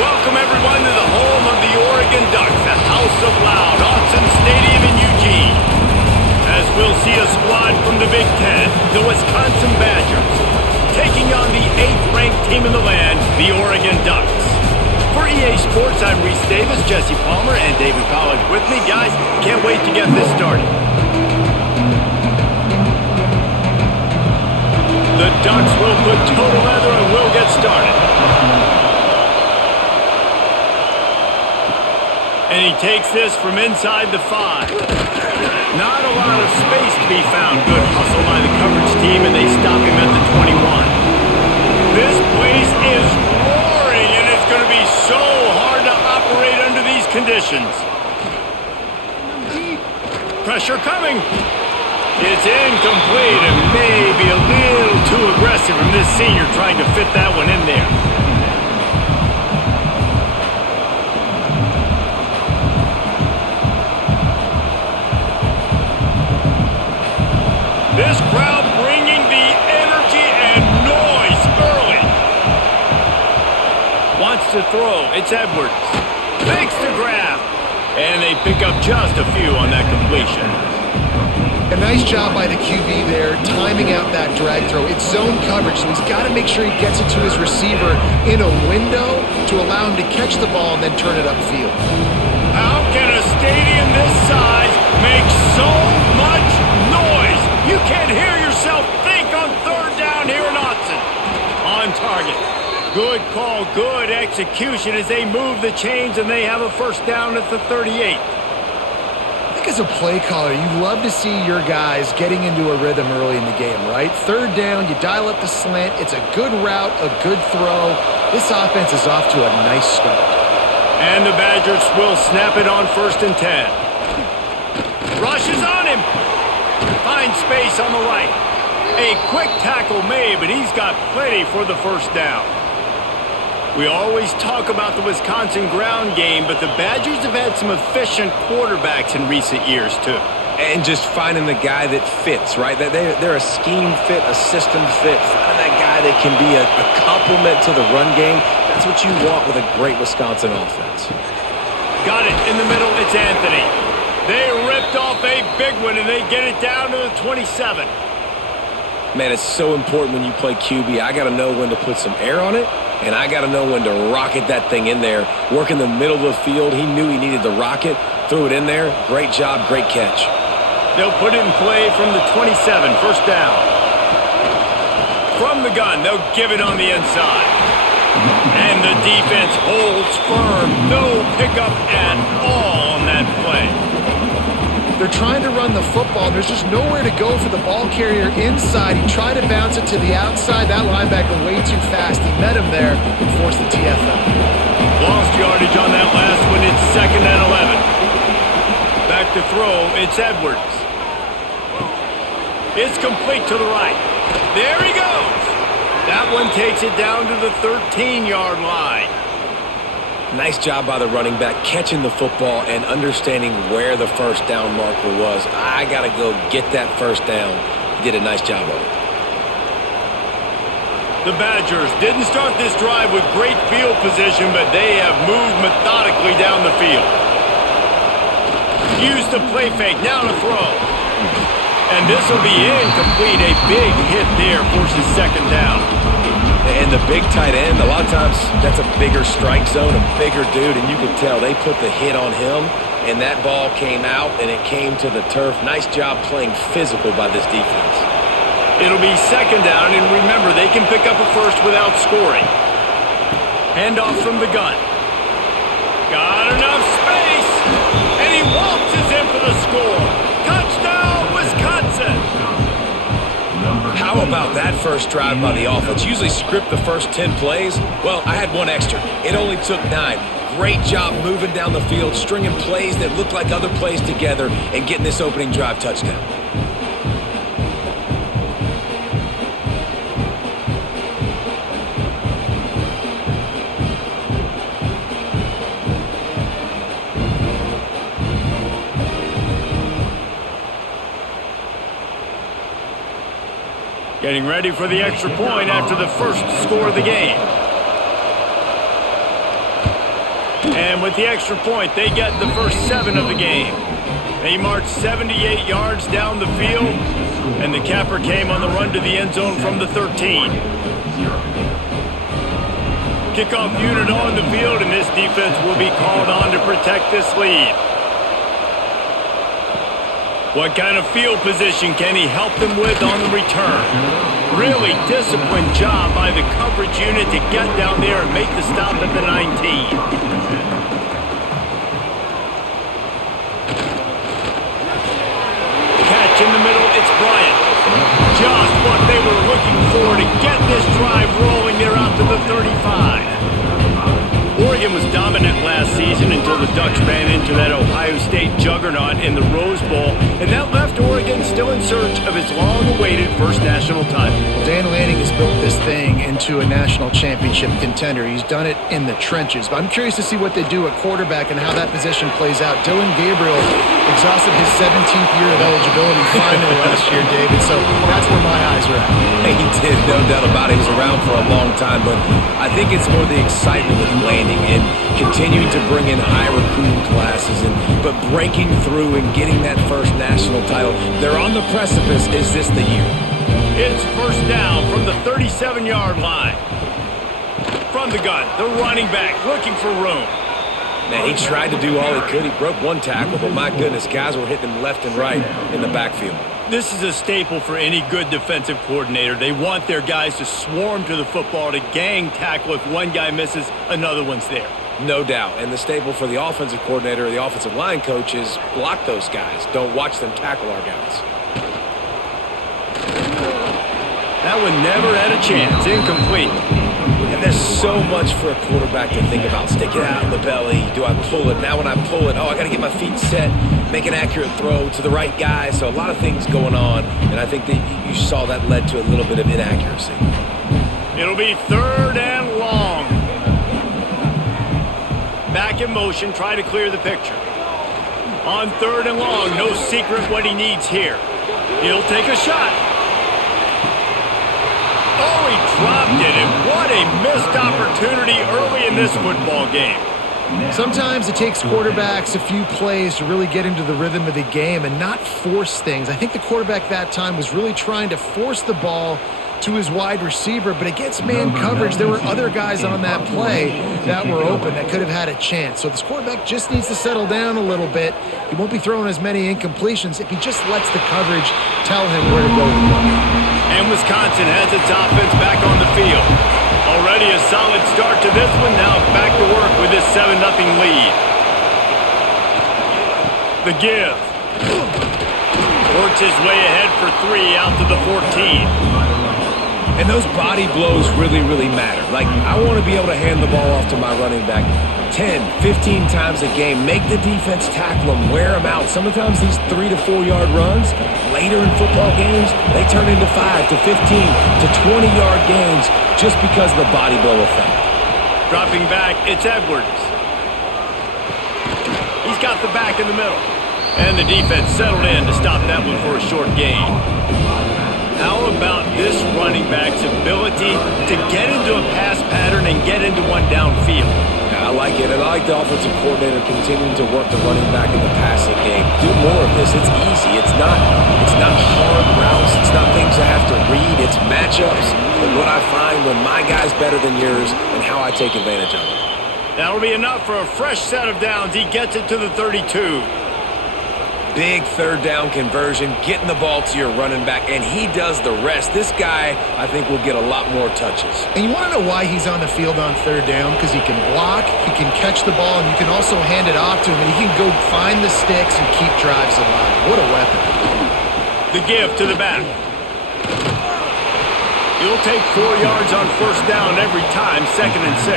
Welcome everyone to the home of the Oregon Ducks, the House of Loud, Autzen Stadium in Eugene. As we'll see a squad from the Big Ten, the Wisconsin Badgers, taking on the 8th-ranked team in the land, the Oregon Ducks. For EA Sports, I'm Reese Davis, Jesse Palmer, and David Pollack with me. Guys, can't wait to get this started. The Ducks will put total leather and we'll get started. And he takes this from inside the 5. Not a lot of space to be found. Good hustle by the coverage team, and they stop him at the 21. This place is roaring, and it's going to be so hard to operate under these conditions. Pressure coming. It's incomplete and maybe a little too aggressive from this senior trying to fit that one in there. This crowd bringing the energy and noise early. Wants to throw. It's Edwards. Makes the grab. And they pick up just a few on that completion. A nice job by the QB there, timing out that drag throw. It's zone coverage, so he's got to make sure he gets it to his receiver in a window to allow him to catch the ball and then turn it upfield. How can a stadium this size make so much noise? You can't hear yourself think on 3rd down here in Autzen. On target. Good call, good execution as they move the chains and they have a 1st down at the 38. As a play caller, you love to see your guys getting into a rhythm early in the game, right? 3rd down, you dial up the slant. It's a good route, a good throw. This offense is off to a nice start. And the Badgers will snap it on 1st and 10. Rush is on him. Finds space on the right. A quick tackle made, but he's got plenty for the 1st down. We always talk about the Wisconsin ground game, but the Badgers have had some efficient quarterbacks in recent years, too. And just finding the guy that fits, right? They're a scheme fit, a system fit. Finding that guy that can be a complement to the run game. That's what you want with a great Wisconsin offense. Got it in the middle. It's Anthony. They ripped off a big one, and they get it down to the 27. Man, it's so important when you play QB. I got to know when to put some air on it. And I got to know when to rocket that thing in there. Work in the middle of the field. He knew he needed the rocket. Threw it in there. Great job, great catch. They'll put it in play from the 27, 1st down. From the gun, they'll give it on the inside. And the defense holds firm. No pickup at all on that play. They're trying to run the football. There's just nowhere to go for the ball carrier inside. He tried to bounce it to the outside. That linebacker way too fast. He met him there and forced the TFL. Lost yardage on that last one. It's 2nd and 11. Back to throw. It's Edwards. It's complete to the right. There he goes. That one takes it down to the 13-yard line. Nice job by the running back, catching the football and understanding where the 1st down marker was. I got to go get that 1st down. He did a nice job of it. The Badgers didn't start this drive with great field position, but they have moved methodically down the field. Use the play fake, now to throw. And this will be incomplete. A big hit there forces 2nd down. And the big tight end, a lot of times that's a bigger strike zone, a bigger dude, and you can tell they put the hit on him, and that ball came out, and it came to the turf. Nice job playing physical by this defense. It'll be 2nd down, and remember, they can pick up a 1st without scoring. Handoff from the gun. Got enough space, and he waltzes in for the score. Touchdown, Wisconsin! How about that first drive by the offense? Usually script the first 10 plays. Well, I had one extra. It only took 9. Great job moving down the field, stringing plays that look like other plays together, and getting this opening drive touchdown. Getting ready for the extra point after the 1st score of the game. And with the extra point, they get the first 7 of the game. They marched 78 yards down the field, and the capper came on the run to the end zone from the 13. Kickoff unit on the field, and this defense will be called on to protect this lead. What kind of field position can he help them with on the return? Really disciplined job by the coverage unit to get down there and make the stop at the 19. In the middle, it's Bryant. Just what they were looking for to get this drive rolling there out to the 35. Oregon was dominant last season until the Ducks ran into that Ohio State juggernaut in the Rose Bowl, and that left Oregon still in search of its long-awaited first national title. Well, Dan Lanning has built this thing into a national championship contender. He's done it in the trenches, but I'm curious to see what they do at quarterback and how that position plays out. Dylan Gabriel exhausted his 17th year of eligibility finally last year, David, so that's where my eyes are at. He did, no doubt about it. He was around for a long time, but I think it's more the excitement with Lanning and continuing to bring in high recruiting classes, but breaking through and getting that first national title. They're on the precipice. Is this the year? It's first down from the 37-yard line. From the gun, the running back looking for room. Man, he tried to do all he could. He broke one tackle, but my goodness, guys were hitting him left and right in the backfield. This is a staple for any good defensive coordinator. They want their guys to swarm to the football, to gang tackle. If one guy misses, another one's there. No doubt. And the staple for the offensive coordinator or the offensive line coach is block those guys. Don't watch them tackle our guys. That one never had a chance. Incomplete. And there's so much for a quarterback to think about. Stick it out in the belly. Do I pull it? Now when I pull it, I got to get my feet set, make an accurate throw to the right guy. So a lot of things going on, and I think that you saw that led to a little bit of inaccuracy. It'll be 3rd and long. Back in motion, try to clear the picture. On 3rd and long, no secret what he needs here. He'll take a shot. Oh, he dropped it, and what a missed opportunity early in this football game. Sometimes it takes quarterbacks a few plays to really get into the rhythm of the game and not force things. I think the quarterback that time was really trying to force the ball to his wide receiver, but against man coverage, there were other guys on that play that were open that could have had a chance. So this quarterback just needs to settle down a little bit. He won't be throwing as many incompletions if he just lets the coverage tell him where to go with the ball. And Wisconsin has its offense back on the field. Already a solid start to this one. Now back to work with this 7-0 lead. The give. Works his way ahead for 3 out to the 14. And those body blows really, really matter. Like, I want to be able to hand the ball off to my running back 10, 15 times a game. Make the defense tackle them, wear them out. Sometimes these 3 to 4 yard runs, later in football games, they turn into 5 to 15 to 20 yard gains just because of the body blow effect. Dropping back, it's Edwards. He's got the back in the middle. And the defense settled in to stop that one for a short gain. How about this running back's ability to get into a pass pattern and get into one downfield? Yeah, I like it, and I like the offensive coordinator continuing to work the running back in the passing game. Do more of this. It's easy. It's not hard routes. It's not things I have to read. It's matchups and what I find when my guy's better than yours and how I take advantage of it. That'll be enough for a fresh set of downs. He gets it to the 32. Big 3rd down conversion, getting the ball to your running back, and he does the rest. This guy, I think, will get a lot more touches. And you want to know why he's on the field on 3rd down? Because he can block, he can catch the ball, and you can also hand it off to him, and he can go find the sticks and keep drives alive. What a weapon. The give to the back. He'll take 4 yards on 1st down every time, 2nd and 6.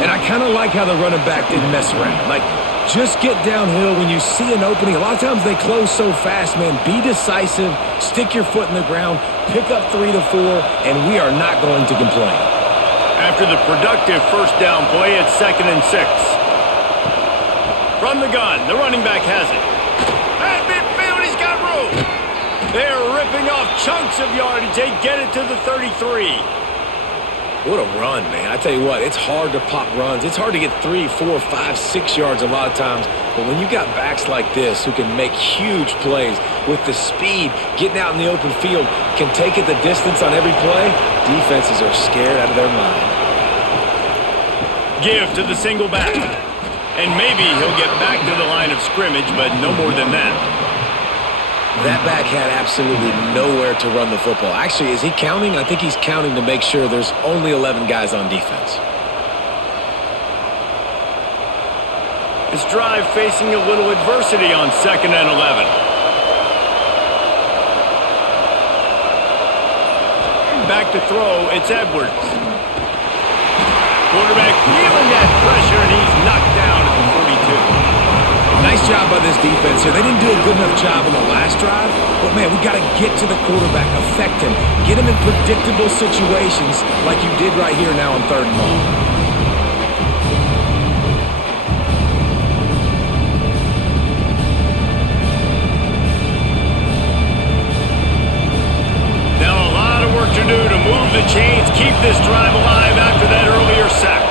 And I kind of like how the running back didn't mess around. Like, just get downhill when you see an opening. A lot of times they close so fast, man. Be decisive, stick your foot in the ground, pick up 3 to 4, and we are not going to complain. After the productive 1st down play, it's 2nd and 6. From the gun, the running back has it. At midfield, he's got room. They're ripping off chunks of yardage. They get it to the 33. What a run, man. I tell you what, it's hard to pop runs. It's hard to get 3, 4, 5, 6 yards a lot of times. But when you got backs like this who can make huge plays with the speed, getting out in the open field, can take it the distance on every play, defenses are scared out of their mind. Give to the single back. And maybe he'll get back to the line of scrimmage, but no more than that. That back had absolutely nowhere to run the football. Actually, is he counting? I think he's counting to make sure there's only 11 guys on defense. This drive facing a little adversity on 2nd and 11. Back to throw, it's Edwards. Quarterback feeling that pressure, and he's knocked down at the 42. Nice job by this defense here. They didn't do a good enough job on the last drive, but, man, we got to get to the quarterback, affect him, get him in predictable situations like you did right here now on 3rd and long. Now a lot of work to do to move the chains, keep this drive alive after that earlier sack.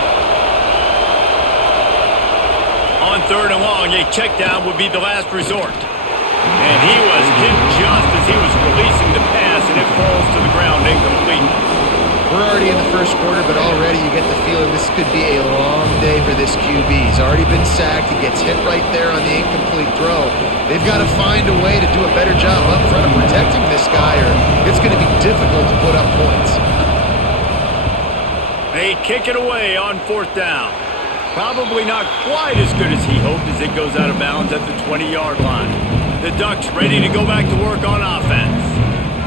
On 3rd and long, a check down would be the last resort. And he was hit just as he was releasing the pass, and it falls to the ground incomplete. We're already in the first quarter, but already you get the feeling this could be a long day for this QB. He's already been sacked. He gets hit right there on the incomplete throw. They've got to find a way to do a better job up front of protecting this guy, or it's going to be difficult to put up points. They kick it away on 4th down. Probably not quite as good as he hoped as it goes out of bounds at the 20-yard line. The Ducks ready to go back to work on offense.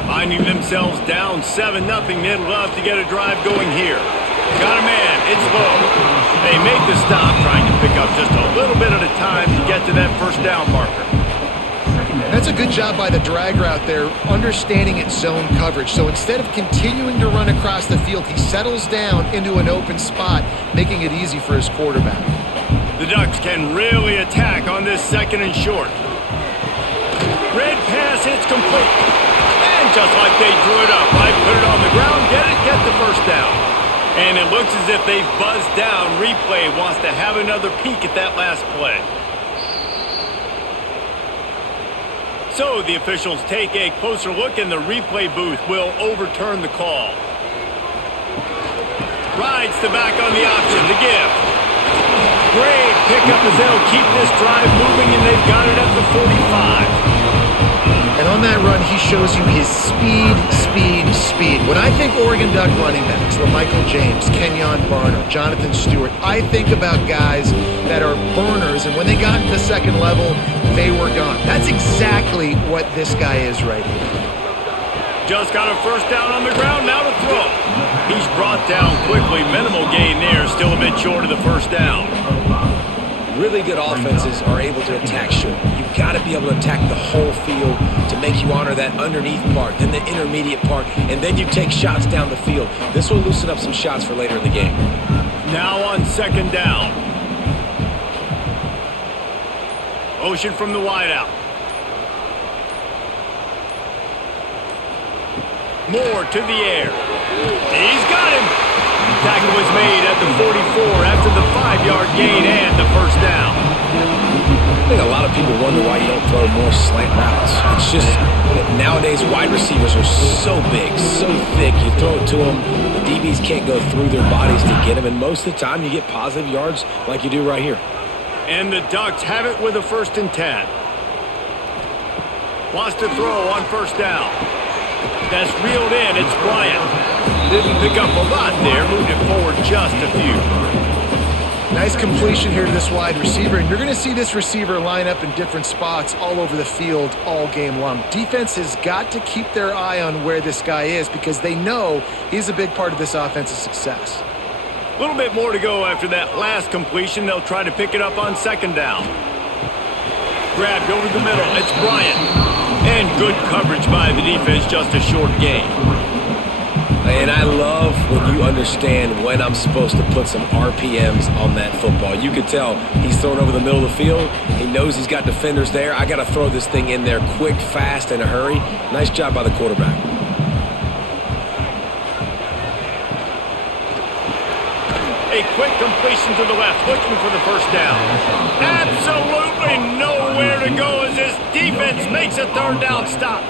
Finding themselves down 7-0, they'd love to get a drive going here. Got a man, it's low. They make the stop, trying to pick up just a little bit at a time to get to that 1st down marker. That's a good job by the drag route there, understanding its zone coverage. So instead of continuing to run across the field, he settles down into an open spot, making it easy for his quarterback. The Ducks can really attack on this 2nd and short. Red pass hits complete. And just like they drew it up, right? Put it on the ground, get the 1st down. And it looks as if they've buzzed down. Replay wants to have another peek at that last play. So the officials take a closer look, and the replay booth will overturn the call. Rides the back on the option to give. Great pickup as they'll keep this drive moving, and they've got it at the 45. And on that run, he shows you his speed. When I think Oregon Duck running backs, LaMichael James, Kenyon Barner, Jonathan Stewart, I think about guys that are burners, and when they got to the 2nd level, they were gone. That's exactly what this guy is right here. Just got a 1st down on the ground, now to throw. He's brought down quickly, minimal gain there, still a bit short of the 1st down. Really good offenses are able to attack short. You've got to be able to attack the whole field to make you honor that underneath part, then the intermediate part, and then you take shots down the field. This will loosen up some shots for later in the game. Now on 2nd down. Motion from the wideout. Moore to the air. He's got him. Tackle was made at the 44 after the 5-yard gain and the 1st down. I think a lot of people wonder why you don't throw more slant routes. It's just that nowadays wide receivers are so big, so thick. You throw it to them, the DBs can't go through their bodies to get them, and most of the time you get positive yards like you do right here. And the Ducks have it with a 1st and 10. Wants to throw on 1st down. That's reeled in. It's Bryant. Didn't pick up a lot there. Moved it forward just a few. Nice completion here to this wide receiver, and you're going to see this receiver line up in different spots all over the field all game long. Defense has got to keep their eye on where this guy is because they know he's a big part of this offense's success. A little bit more to go after that last completion. They'll try to pick it up on 2nd down. Grabbed over the middle. It's Bryant. And good coverage by the defense, just a short gain. And I love when you understand when I'm supposed to put some RPMs on that football. You could tell he's throwing over the middle of the field. He knows he's got defenders there. I got to throw this thing in there quick, fast, in a hurry. Nice job by the quarterback. a quick completion to the left, looking for the first down. Absolutely nowhere to go as this defense makes a third down stop.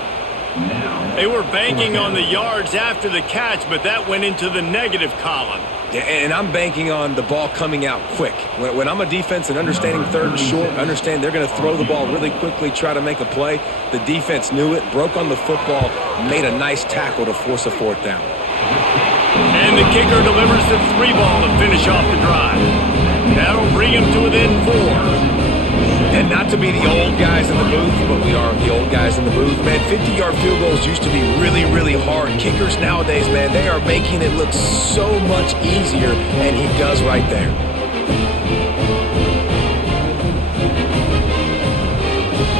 They were banking on the yards after the catch, but that went into the negative column. Yeah, and I'm banking on the ball coming out quick. When I'm a defense and understanding third and short, understand they're going to throw the ball really quickly, try to make a play. The defense knew it, broke on the football, made a nice tackle to force a fourth down. And the kicker delivers the 3 ball to finish off the drive. That'll bring him to within 4. And not to be the old guys in the booth, but we are the old guys in the booth. Man, 50-yard field goals used to be really, really hard. Kickers nowadays, man, they are making it look so much easier, and he does right there.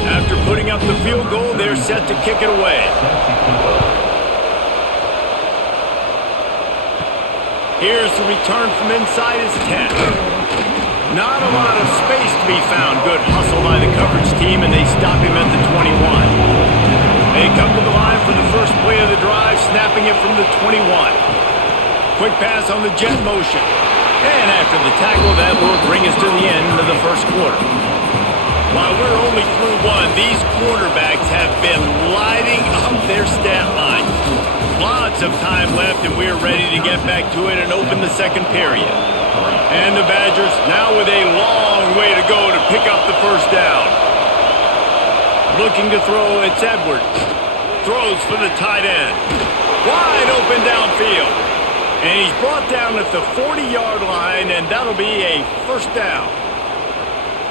After putting up the field goal, they're set to kick it away. Here's the return from inside his 10. Not a lot of space to be found. Good hustle by the coverage team, and they stop him at the 21. They come to the line for the first play of the drive, snapping it from the 21. Quick pass on the jet motion. And after the tackle, that will bring us to the end of the first quarter. While we're only through 1, these quarterbacks have been lighting up their stat lines. Lots of time left, and we're ready to get back to it and open the second period. And the Badgers now with a long way to go to pick up the first down. Looking to throw, it's Edwards. Throws for the tight end. Wide open downfield. And he's brought down at the 40-yard line, and that'll be a first down.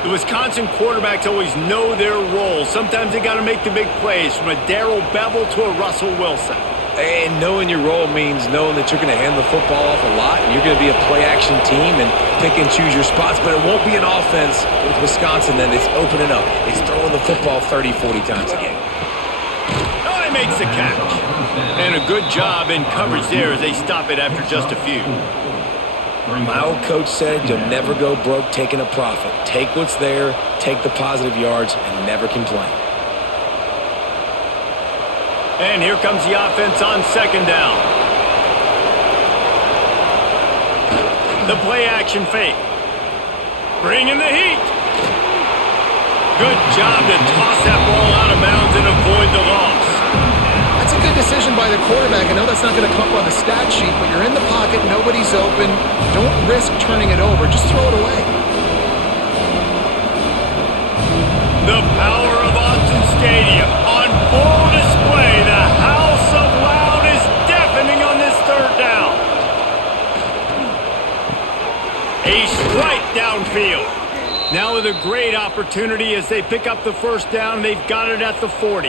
The Wisconsin quarterbacks always know their role. Sometimes they got to make the big plays, from a Darrell Bevell to a Russell Wilson. And knowing your role means knowing that you're going to hand the football off a lot, and you're going to be a play-action team and pick and choose your spots. But it won't be an offense with Wisconsin then. It's opening up. It's throwing the football 30, 40 times a game. Oh, he makes the catch. And a good job in coverage there as they stop it after just a few. My old coach said you'll never go broke taking a profit. Take what's there, take the positive yards, and never complain. And here comes the offense on second down. The play-action fake. Bringing the heat. Good job to toss that ball out of bounds and avoid the loss. That's a good decision by the quarterback. I know that's not going to come up on the stat sheet, but you're in the pocket, nobody's open. Don't risk turning it over. Just throw it away. The power of Autzen Stadium on full display. The House of Loud is deafening on this third down. A strike downfield. Now with a great opportunity as they pick up the first down. They've got it at the 40.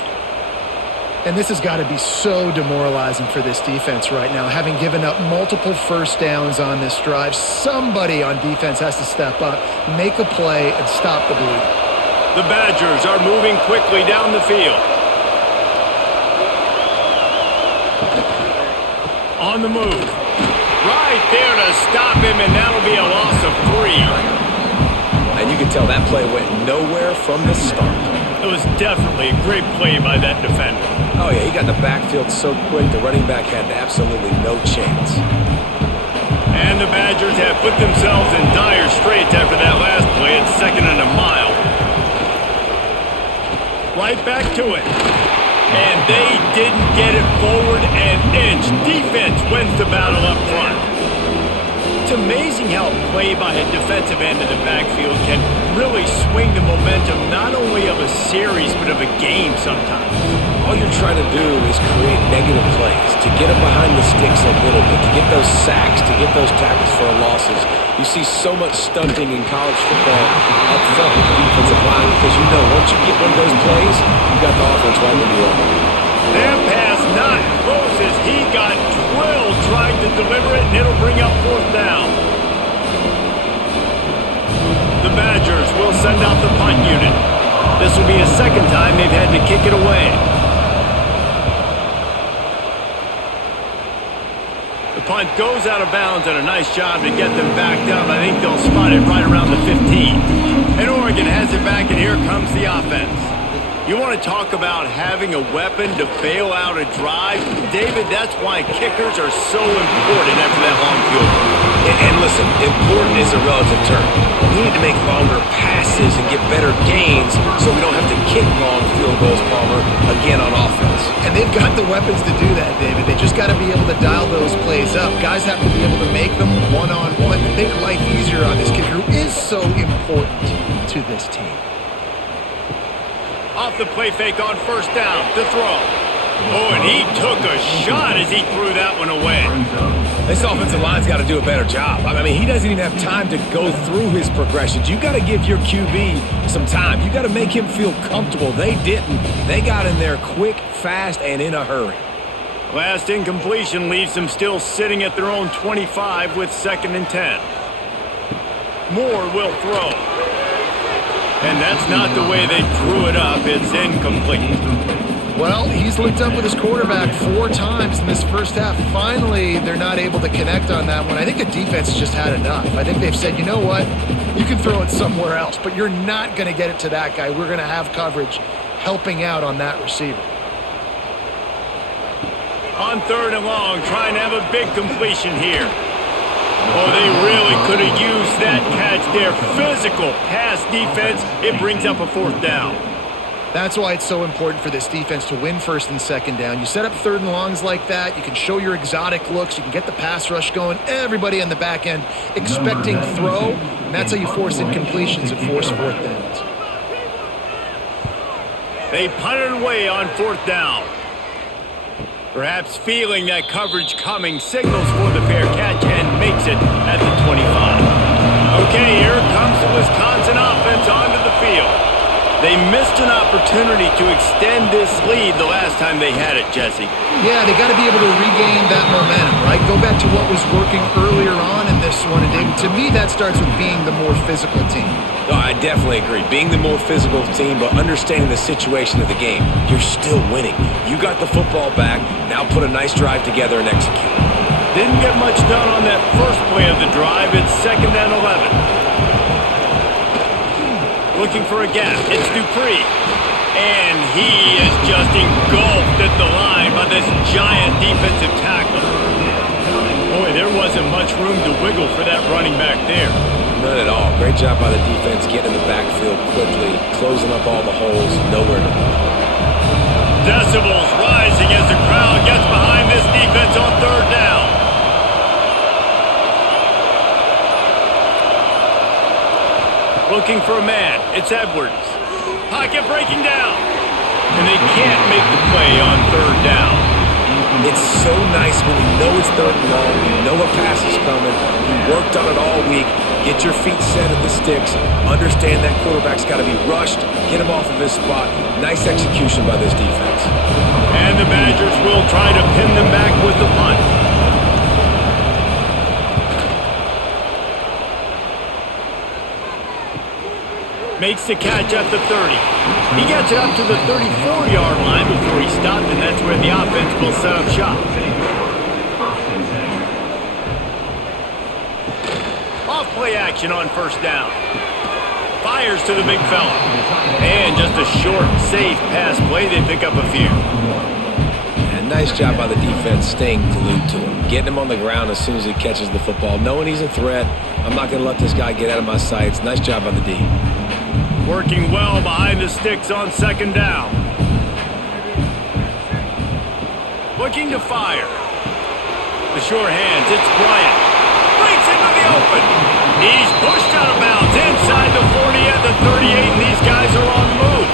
And this has got to be so demoralizing for this defense right now. Having given up multiple first downs on this drive, somebody on defense has to step up, make a play, and stop the bleeding. The Badgers are moving quickly down the field. On the move. Right there to stop him, and that'll be a loss of 3. And you can tell that play went nowhere from the start. It was definitely a great play by that defender. Oh, yeah, he got in the backfield so quick, the running back had absolutely no chance. And the Badgers have put themselves in dire straits after that last play at 2nd and a mile. Right back to it. And they didn't get it forward an inch. Defense wins the battle up front. It's amazing how play by a defensive end of the backfield can really swing the momentum not only of a series but of a game sometimes. All you're trying to do is create negative plays, to get them behind the sticks a little bit, to get those sacks, to get those tackles for losses. You see so much stunting in college football up front with the defensive line because you know once you get one of those plays, you got the offense right where you are. That pass not close as he got drilled trying to deliver it, and it'll bring up 4th down. The Badgers will send out the punt unit. This will be a second time they've had to kick it away. The punt goes out of bounds, and a nice job to get them back down. I think they'll spot it right around the 15. And Oregon has it back, and here comes the offense. You want to talk about having a weapon to bail out a drive? David, that's why kickers are so important after that long field goal. And listen, important is a relative term. We need to make longer passes and get better gains so we don't have to kick long field goals, Palmer, again on offense. And they've got the weapons to do that, David. They just got to be able to dial those plays up. Guys have to be able to make them one-on-one to make life easier on this kid who is so important to this team. Off the play fake on first down to throw. Oh, and he took a shot as he threw that one away. This offensive line's got to do a better job. I mean, he doesn't even have time to go through his progressions. You got to give your QB some time. You got to make him feel comfortable. They didn't. They got in there quick, fast, and in a hurry. Last incompletion leaves them still sitting at their own 25 with 2nd and 10. Moore will throw. And that's not the way they drew it up. It's incomplete. Well, he's linked up with his quarterback 4 times in this first half. Finally, they're not able to connect on that one. I think the defense has just had enough. I think they've said, you know what? You can throw it somewhere else, but you're not going to get it to that guy. We're going to have coverage helping out on that receiver. On 3rd and long, trying to have a big completion here. Oh, they really could have used that catch there. Physical pass defense. It brings up a 4th down. That's why it's so important for this defense to win 1st and 2nd down. You set up 3rd and longs like that. You can show your exotic looks. You can get the pass rush going. Everybody on the back end expecting throw. And that's how you force incompletions and force 4th downs. They punt it away on 4th down. Perhaps feeling that coverage coming, signals for the fair catch and makes it at the 25. Okay, here comes the Wisconsin offense onto the field. They missed an opportunity to extend this lead the last time they had it, Jesse. Yeah, they got to be able to regain that momentum, right? Go back to what was working earlier on in this one. And David, to me, that starts with being the more physical team. No, I definitely agree. Being the more physical team, but understanding the situation of the game. You're still winning. You got the football back. Now put a nice drive together and execute. Didn't get much done on that first play of the drive. It's 2nd and 11. Looking for a gap. It's Dupree. And he is just engulfed at the line by this giant defensive tackle. Boy, there wasn't much room to wiggle for that running back there. None at all. Great job by the defense getting in the backfield quickly, closing up all the holes, nowhere to go. Decibels rising as the crowd gets behind this defense on 3rd down. Looking for a man. It's Edwards. Pocket breaking down. And they can't make the play on 3rd down. It's so nice when you know it's 3rd and long, you know a pass is coming, you worked on it all week, get your feet set at the sticks, understand that quarterback's got to be rushed, get him off of his spot. Nice execution by this defense. And the Badgers will try to pin them back with the punt. Makes the catch at the 30. He gets it up to the 34-yard line before he stopped, and that's where the offense will set up shop. Off play action on 1st down. Fires to the big fella. And just a short, safe pass play. They pick up a few. And nice job by the defense staying glued to him. Getting him on the ground as soon as he catches the football. Knowing he's a threat. I'm not going to let this guy get out of my sights. Nice job by the D. Working well behind the sticks on 2nd down. Looking to fire. The sure hands, it's Bryant. Breaks into the open. He's pushed out of bounds inside the 40 at the 38, and these guys are on the move.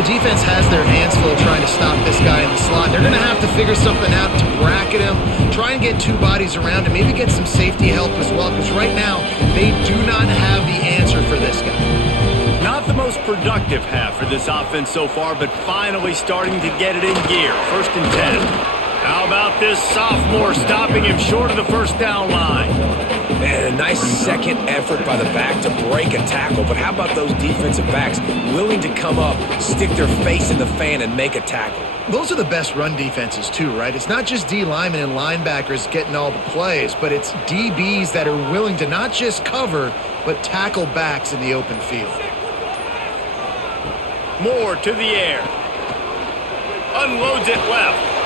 The defense has their hands full trying to stop this guy in the slot. They're going to have to figure something out to bracket him, try and get 2 bodies around him, maybe get some safety help as well, because right now they do not have the answer for this guy. Not the most productive half for this offense so far, but finally starting to get it in gear. 1st and 10. How about this sophomore stopping him short of the 1st down line? Man, a nice second effort by the back to break a tackle, but how about those defensive backs willing to come up, stick their face in the fan, and make a tackle? Those are the best run defenses too, right? It's not just D linemen and linebackers getting all the plays, but it's DBs that are willing to not just cover, but tackle backs in the open field. Moore to the air. Unloads it left.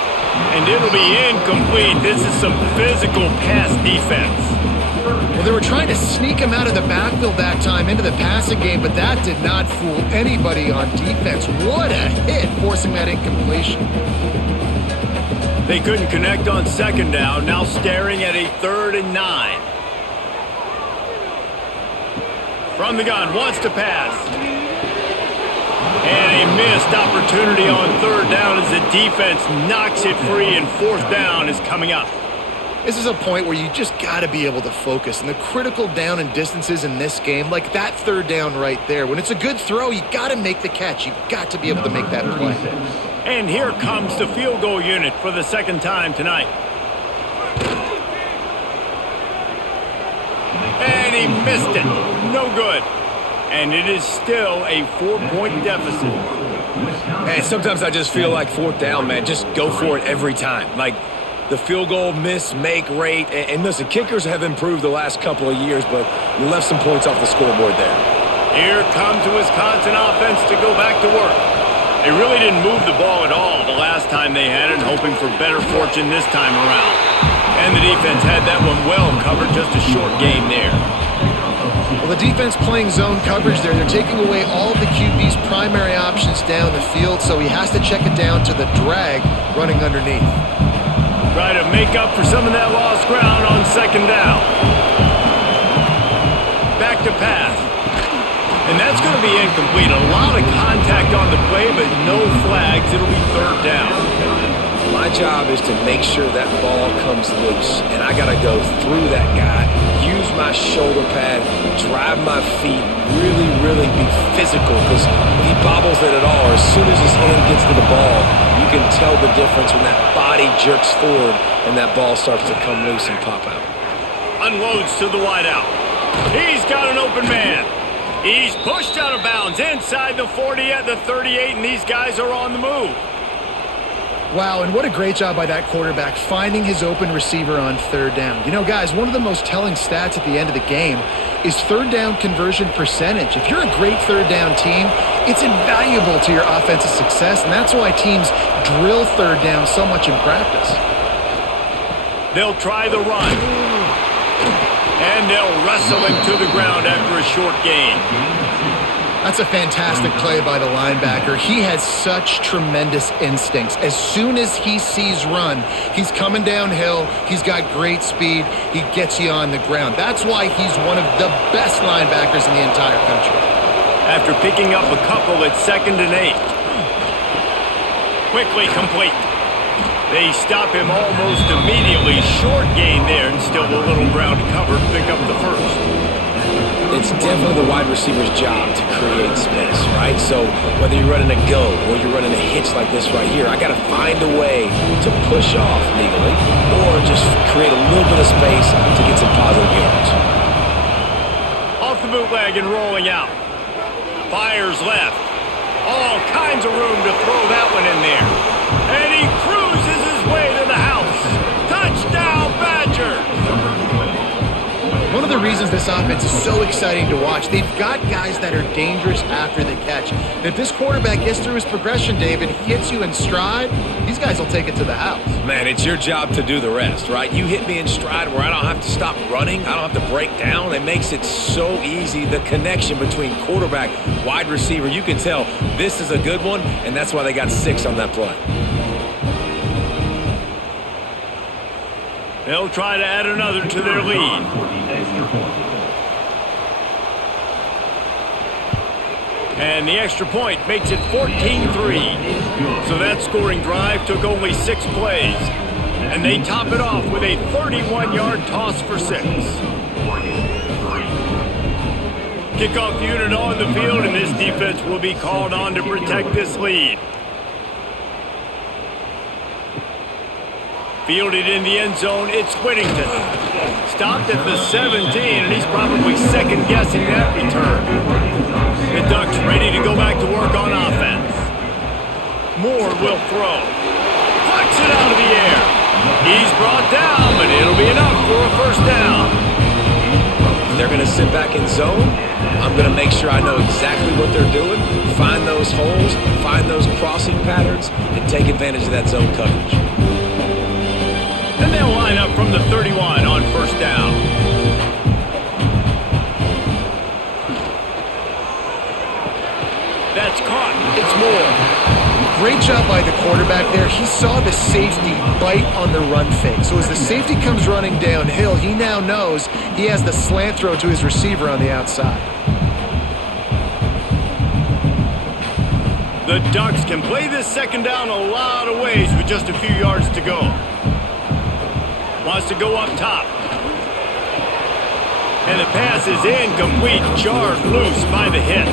And it'll be incomplete. This is some physical pass defense. Well, they were trying to sneak him out of the backfield that time into the passing game, but that did not fool anybody on defense. What a hit, forcing that incompletion. They couldn't connect on second down, now staring at a 3rd and 9. From the gun, wants to pass. And a missed opportunity on 3rd down as the defense knocks it free, and 4th down is coming up. This is a point where you just got to be able to focus. And the critical down and distances in this game, like that 3rd down right there, when it's a good throw, you got to make the catch. You've got to be able to make that play. And here comes the field goal unit for the 2nd time tonight. And he missed it. No good. And it is still a 4-point deficit. And sometimes I just feel like 4th down, man. Just go for it every time. Like the field goal miss-make rate. And listen, kickers have improved the last couple of years, but you left some points off the scoreboard there. Here comes the Wisconsin offense to go back to work. They really didn't move the ball at all the last time they had it, hoping for better fortune this time around. And the defense had that one well covered, just a short game there. Well, the defense playing zone coverage there. They're taking away all of the QB's primary options down the field, so he has to check it down to the drag running underneath. Try to make up for some of that lost ground on 2nd down. Back to pass. And that's going to be incomplete. A lot of contact on the play, but no flags. It'll be 3rd down. My job is to make sure that ball comes loose, and I got to go through that guy, use my shoulder pad, drive my feet, really be physical, because if he bobbles it at all, or as soon as his hand gets to the ball, you can tell the difference when that body jerks forward and that ball starts to come loose and pop out. Unloads to the wideout. He's got an open man. He's pushed out of bounds inside the 40 at the 38, and these guys are on the move. Wow, and what a great job by that quarterback finding his open receiver on 3rd down. You know, guys, one of the most telling stats at the end of the game is 3rd down conversion percentage. If you're a great 3rd down team, it's invaluable to your offensive success, and that's why teams drill 3rd down so much in practice. They'll try the run. And they'll wrestle him to the ground after a short gain. That's a fantastic play by the linebacker. He has such tremendous instincts. As soon as he sees run, he's coming downhill. He's got great speed. He gets you on the ground. That's why he's one of the best linebackers in the entire country. After picking up a couple at 2nd and 8. Quickly complete. They stop him almost immediately. Short gain there, and still a little ground to cover to pick up the 1st. It's definitely the wide receiver's job to create space, right? So whether you're running a go or you're running a hitch like this right here, I got to find a way to push off legally or just create a little bit of space to get some positive yards. Off the bootleg and rolling out. Fires left. All kinds of room to throw that one in there. And he cruises his way to the house. Touchdown, Badgers! One of the reasons this offense is so exciting to watch, they've got guys that are dangerous after the catch. And if this quarterback gets through his progression, David, hits you in stride, these guys will take it to the house. Man, it's your job to do the rest, right? You hit me in stride where I don't have to stop running. I don't have to break down. It makes it so easy. The connection between quarterback, wide receiver, you can tell this is a good one, and that's why they got 6 on that play. They'll try to add another to their lead. And the extra point makes it 14-3. So that scoring drive took only 6 plays. And they top it off with a 31-yard toss for 6. Kickoff unit on the field, and this defense will be called on to protect this lead. Fielded in the end zone, it's Whittington. Stopped at the 17, and he's probably second-guessing that return. The Ducks ready to go back to work on offense. Moore will throw. Flicks it out of the air. He's brought down, but it'll be enough for a 1st down. If they're going to sit back in zone, I'm going to make sure I know exactly what they're doing, find those holes, find those crossing patterns, and take advantage of that zone coverage. And they'll line up from the 31 on first down. That's caught. It's Moore. Great job by the quarterback there. He saw the safety bite on the run fake. So as the safety comes running downhill, he now knows he has the slant throw to his receiver on the outside. The Ducks can play this second down a lot of ways with just a few yards to go. Wants to go up top. And the pass is incomplete, jarred loose by the hit.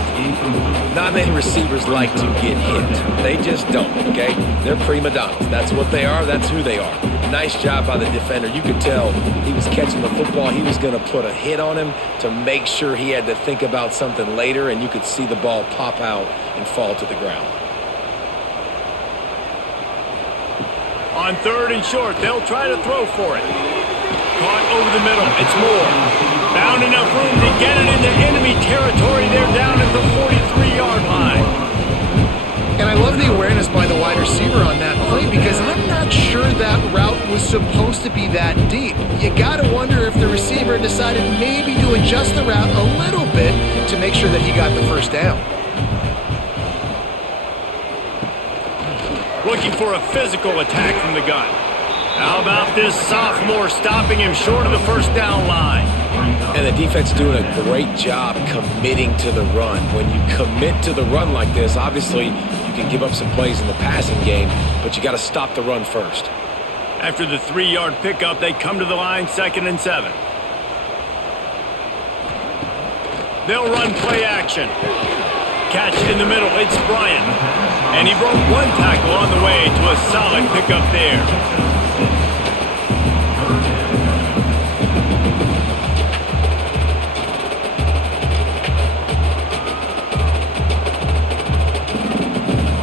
Not many receivers like to get hit. They just don't, okay? They're prima donnas. That's what they are. That's who they are. Nice job by the defender. You could tell he was catching the football. He was going to put a hit on him to make sure he had to think about something later, and you could see the ball pop out and fall to the ground. On third and short, they'll try to throw for it. Caught over the middle. It's Moore. Found enough room to get it into enemy territory. They're down at the 43-yard line. And I love the awareness by the wide receiver on that play because I'm not sure that route was supposed to be that deep. You got to wonder if the receiver decided maybe to adjust the route a little bit to make sure that he got the first down. Looking for a physical attack from the gun. How about this sophomore stopping him short of the first down line? And the defense doing a great job committing to the run. When you commit to the run like this, obviously you can give up some plays in the passing game, but you got to stop the run first. After the 3-yard pickup, they come to the line, 2nd and 7. They'll run play action. Catch in the middle, it's Bryant. And he broke one tackle on the way to a solid pickup there.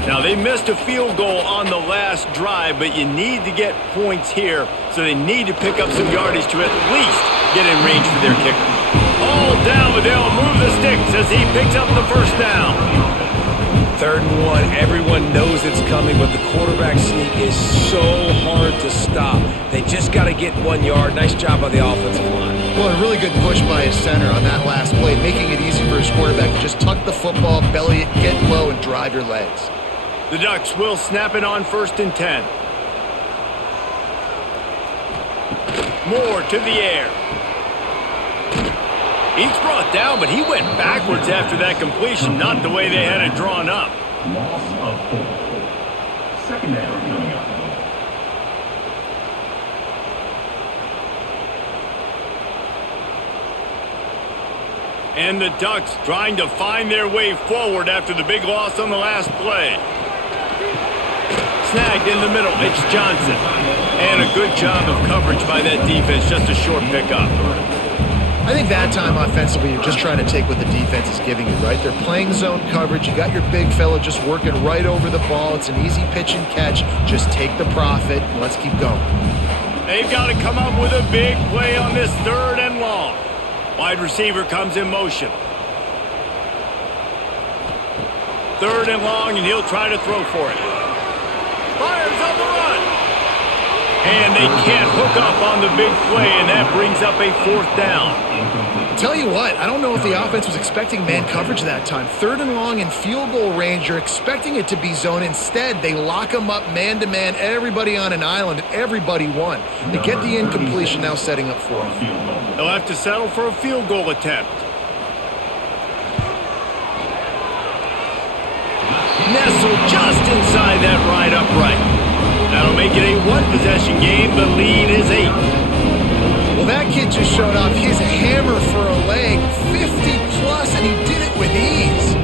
Now, they missed a field goal on the last drive, but you need to get points here, so they need to pick up some yardage to at least get in range for their kicker. All down, but they'll move the sticks as he picks up the first down. 3rd and 1, everyone knows it's coming, but the quarterback sneak is so hard to stop. They just got to get 1 yard. Nice job by the offensive line. Well, a really good push by his center on that last play, making it easy for his quarterback to just tuck the football, belly it, get low, and drive your legs. The Ducks will snap it on 1st and 10. Moore to the air. He's brought down, but he went backwards after that completion, not the way they had it drawn up. Loss of 4. Second down coming up. And the Ducks trying to find their way forward after the big loss on the last play. Snagged in the middle, it's Johnson. And a good job of coverage by that defense, just a short pickup. I think that time offensively, you're just trying to take what the defense is giving you, right? They're playing zone coverage. You got your big fella just working right over the ball. It's an easy pitch and catch. Just take the profit and let's keep going. They've got to come up with a big play on this 3rd and long. Wide receiver comes in motion. 3rd and long, and he'll try to throw for it. Fires on the run. And they can't hook up on the big play, and that brings up a 4th down. Tell you what, I don't know if the offense was expecting man coverage that time. 3rd and long in field goal range, you're expecting it to be zone. Instead, they lock them up man-to-man, everybody on an island, and everybody won. They get the incompletion, now setting up 4th. They'll have to settle for a field goal attempt. Nestled just inside that right upright. That'll make it a 1-possession game. The lead is 8. Well, that kid just showed off his hammer for a leg, 50-plus, and he did it with ease.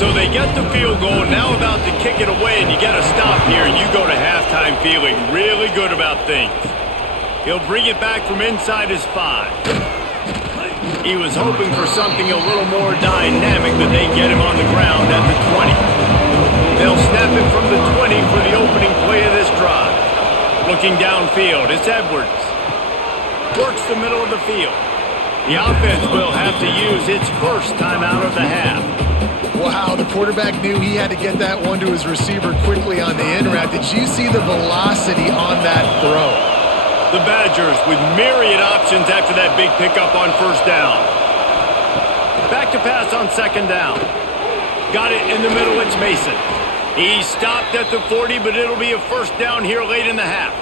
So they get the field goal, now about to kick it away, and you got to stop here. You go to halftime feeling really good about things. He'll bring it back from inside his 5. He was hoping for something a little more dynamic, but they get him on the ground at the 20. They'll snap it from the 20 for the opening play of this drive. Looking downfield, it's Edwards. Works the middle of the field. The offense will have to use its first timeout of the half. Wow, the quarterback knew he had to get that one to his receiver quickly on the in route. Did you see the velocity on that throw? The Badgers with myriad options after that big pickup on first down. Back to pass on second down. Got it in the middle, it's Mason. He stopped at the 40, but it'll be a first down here late in the half.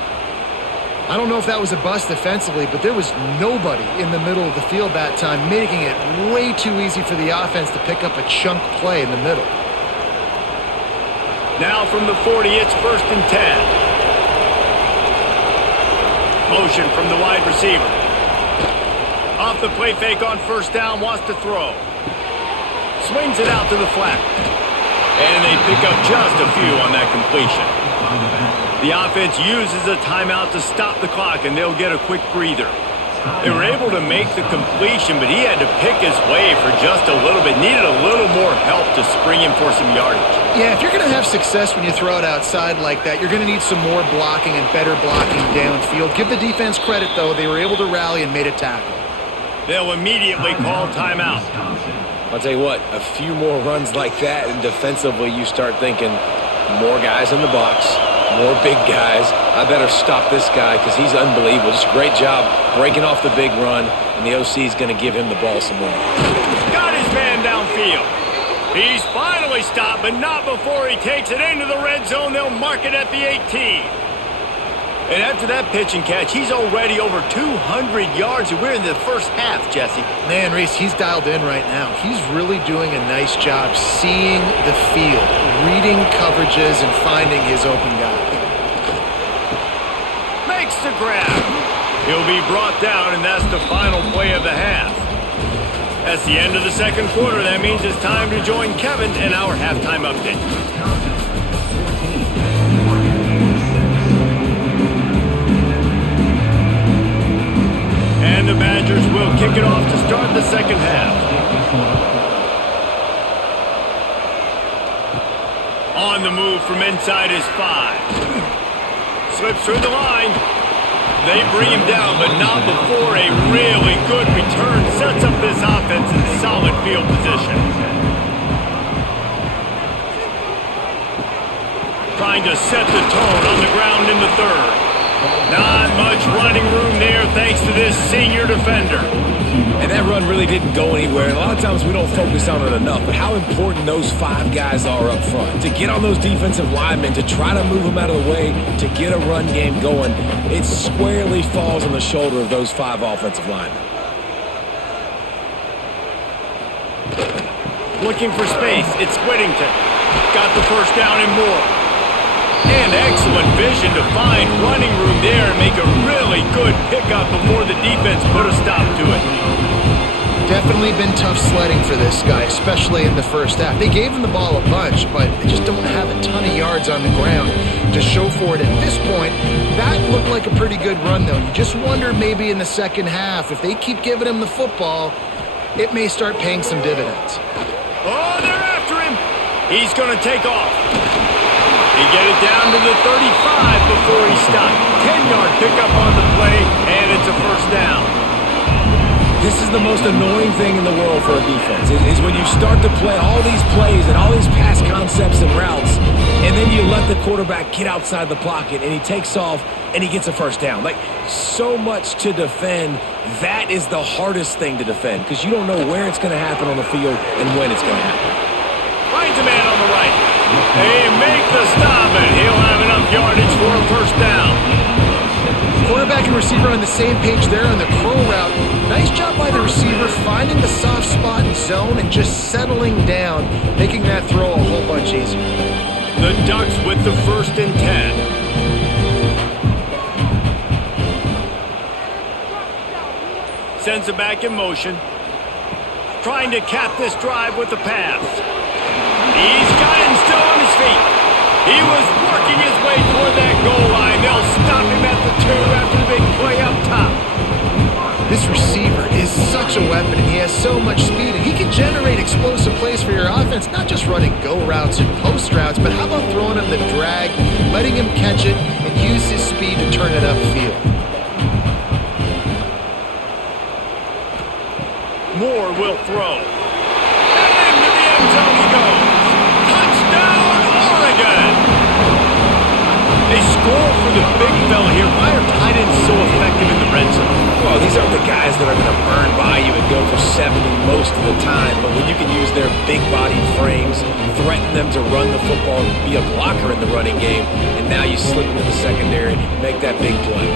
I don't know if that was a bust defensively, but there was nobody in the middle of the field that time, making it way too easy for the offense to pick up a chunk play in the middle. Now from the 40, it's first and 10. Motion from the wide receiver. Off the play fake on first down, wants to throw. Swings it out to the flat. And they pick up just a few on that completion. The offense uses a timeout to stop the clock, and they'll get a quick breather. They were able to make the completion, but he had to pick his way for just a little bit. Needed a little more help to spring him for some yardage. Yeah, if you're going to have success when you throw it outside like that, you're going to need some more blocking and better blocking downfield. Give the defense credit, though. They were able to rally and made a tackle. They'll immediately call timeout. I'll tell you what, a few more runs like that, and defensively you start thinking more guys in the box, more big guys. I better stop this guy because he's unbelievable. Just a great job breaking off the big run, and the OC is going to give him the ball some more. Got his man downfield. He's finally stopped, but not before he takes it into the red zone. They'll mark it at the 18. And after that pitch and catch, he's already over 200 yards, and we're in the first half, Jesse. Man, Reese, he's dialed in right now. He's really doing a nice job seeing the field, reading coverages, and finding his open guy. Makes the grab. He'll be brought down, and that's the final play of the half. That's the end of the second quarter. That means it's time to join Kevin in our halftime update. And the Badgers will kick it off to start the second half. On the move from inside his 5. Slips through the line. They bring him down, but not before a really good return sets up this offense in solid field position. Trying to set the tone on the ground in the third. Not much running room there thanks to this senior defender. And that run really didn't go anywhere. And a lot of times we don't focus on it enough, but how important those 5 guys are up front. To get on those defensive linemen, to try to move them out of the way, to get a run game going, it squarely falls on the shoulder of those 5 offensive linemen. Looking for space, it's Whittington. Got the first down and more. And excellent vision to find running room there and make a really good pickup before the defense put a stop to it. Definitely been tough sledding for this guy, especially in the first half. They gave him the ball a bunch, but they just don't have a ton of yards on the ground to show for it at this point. That looked like a pretty good run, though. You just wonder maybe in the second half, if they keep giving him the football, it may start paying some dividends. Oh, they're after him. He's going to take off. He get it down to the 35 before he stopped. 10-yard pickup on the play, and it's a first down. This is the most annoying thing in the world for a defense, is when you start to play all these plays and all these pass concepts and routes, and then you let the quarterback get outside the pocket, and he takes off, and he gets a first down. Like, so much to defend. That is the hardest thing to defend, because you don't know where it's going to happen on the field and when it's going to happen. Finds a man on the right. They make the stop, and he'll have enough yardage for a first down. Quarterback and receiver on the same page there on the curl route. Nice job by the receiver finding the soft spot in zone and just settling down, making that throw a whole bunch easier. The Ducks with the first and 10. Sends it back in motion. Trying to cap this drive with the pass. He's got him still on his feet. He was working his way toward that goal line. They'll stop him at the 2 after the big play up top. This receiver is such a weapon, and he has so much speed, and he can generate explosive plays for your offense, not just running go routes and post routes, but how about throwing him the drag, letting him catch it, and use his speed to turn it upfield. Moore will throw. And into the end zone he goes. Oregon. They score for the big fella here. Why are tight ends so effective in the red zone? Well, these aren't the guys that are going to burn by you and go for 70 most of the time, but when you can use their big body frames, threaten them to run the football and be a blocker in the running game, and now you slip into the secondary, make that big play.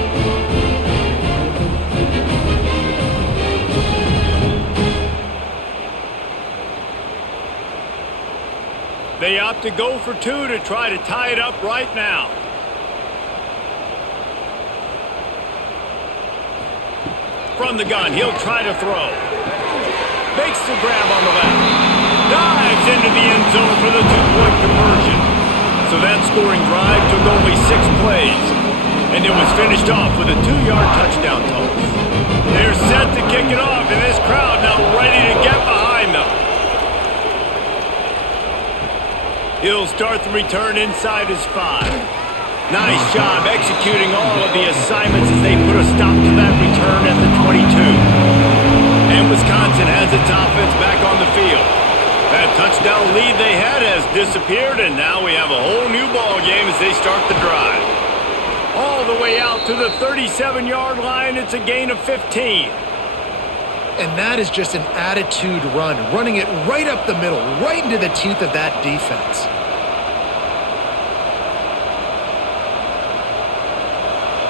They opt to go for two to try to tie it up right now. From the gun, he'll try to throw. Makes the grab on the left. Dives into the end zone for the two-point conversion. So that scoring drive took only 6 plays. And it was finished off with a 2-yard touchdown toss. They're set to kick it off, and this crowd now ready to get behind them. He'll start the return inside his 5. Nice job executing all of the assignments as they put a stop to that return at the 22. And Wisconsin has its offense back on the field. That touchdown lead they had has disappeared, and now we have a whole new ball game as they start the drive. All the way out to the 37-yard line, it's a gain of 15. And that is just an attitude run, running it right up the middle, right into the teeth of that defense.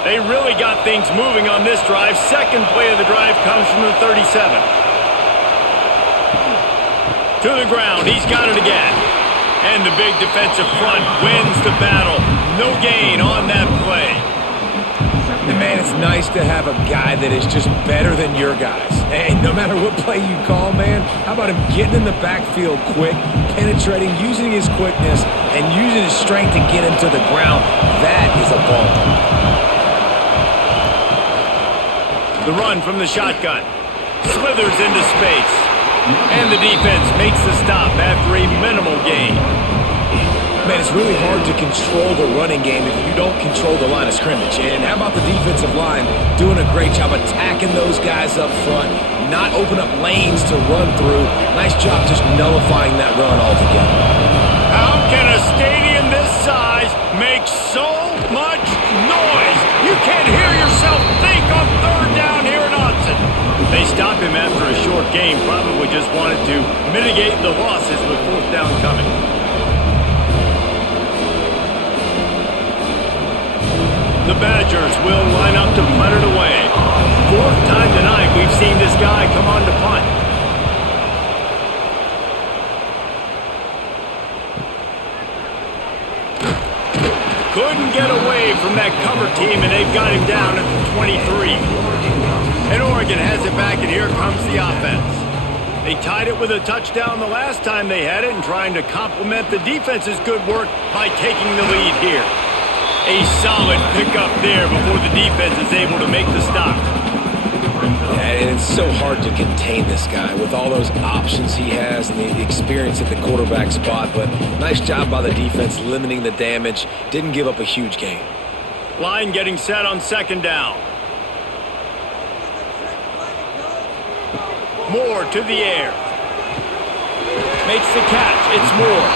They really got things moving on this drive. Second play of the drive comes from the 37. To the ground. He's got it again. And the big defensive front wins the battle. No gain on that play. And man, it's nice to have a guy that is just better than your guys. Hey, no matter what play you call, man, how about him getting in the backfield quick, penetrating, using his quickness, and using his strength to get him to the ground. That is a ball. The run from the shotgun. Slithers into space. And the defense makes the stop after a minimal gain. Man, it's really hard to control the running game if you don't control the line of scrimmage. And how about the defensive line doing a great job attacking those guys up front, not open up lanes to run through. Nice job just nullifying that run altogether. How can a stadium this size make so much noise? You can't hear yourself think on third down here in Autzen. They stop him after a short game, probably just wanted to mitigate the losses with fourth down coming. The Badgers will line up to punt it away. Fourth time tonight we've seen this guy come on to punt. Couldn't get away from that cover team, and they've got him down at the 23. And Oregon has it back, and here comes the offense. They tied it with a touchdown the last time they had it, and trying to complement the defense's good work by taking the lead here. A solid pickup there before the defense is able to make the stop. And it's so hard to contain this guy with all those options he has and the experience at the quarterback spot, but nice job by the defense limiting the damage. Didn't give up a huge gain. Line getting set on second down. Moore to the air. Makes the catch. It's Moore.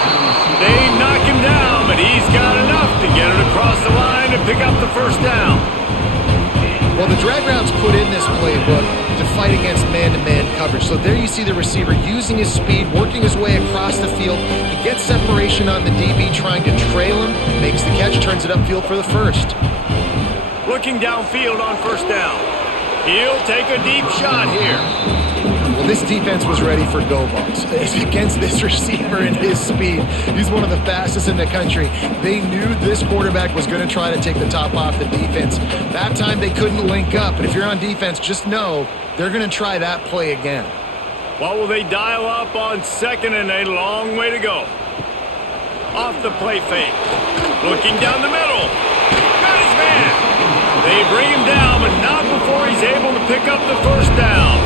They knock him down, but he's got enough to get it across the line and pick up the first down. Well, the drag routes put in this playbook to fight against man-to-man coverage. So there you see the receiver using his speed, working his way across the field. He gets separation on the DB, trying to trail him, makes the catch, turns it upfield for the first. Looking downfield on first down. He'll take a deep shot here. Well, this defense was ready for go balls. Against this receiver and his speed, he's one of the fastest in the country. They knew this quarterback was going to try to take the top off the defense. That time they couldn't link up, but if you're on defense, just know they're going to try that play again. What will they dial up on second, and a long way to go? Off the play fake. Looking down the middle. Got his man. They bring him down, but not before he's able to pick up the first down.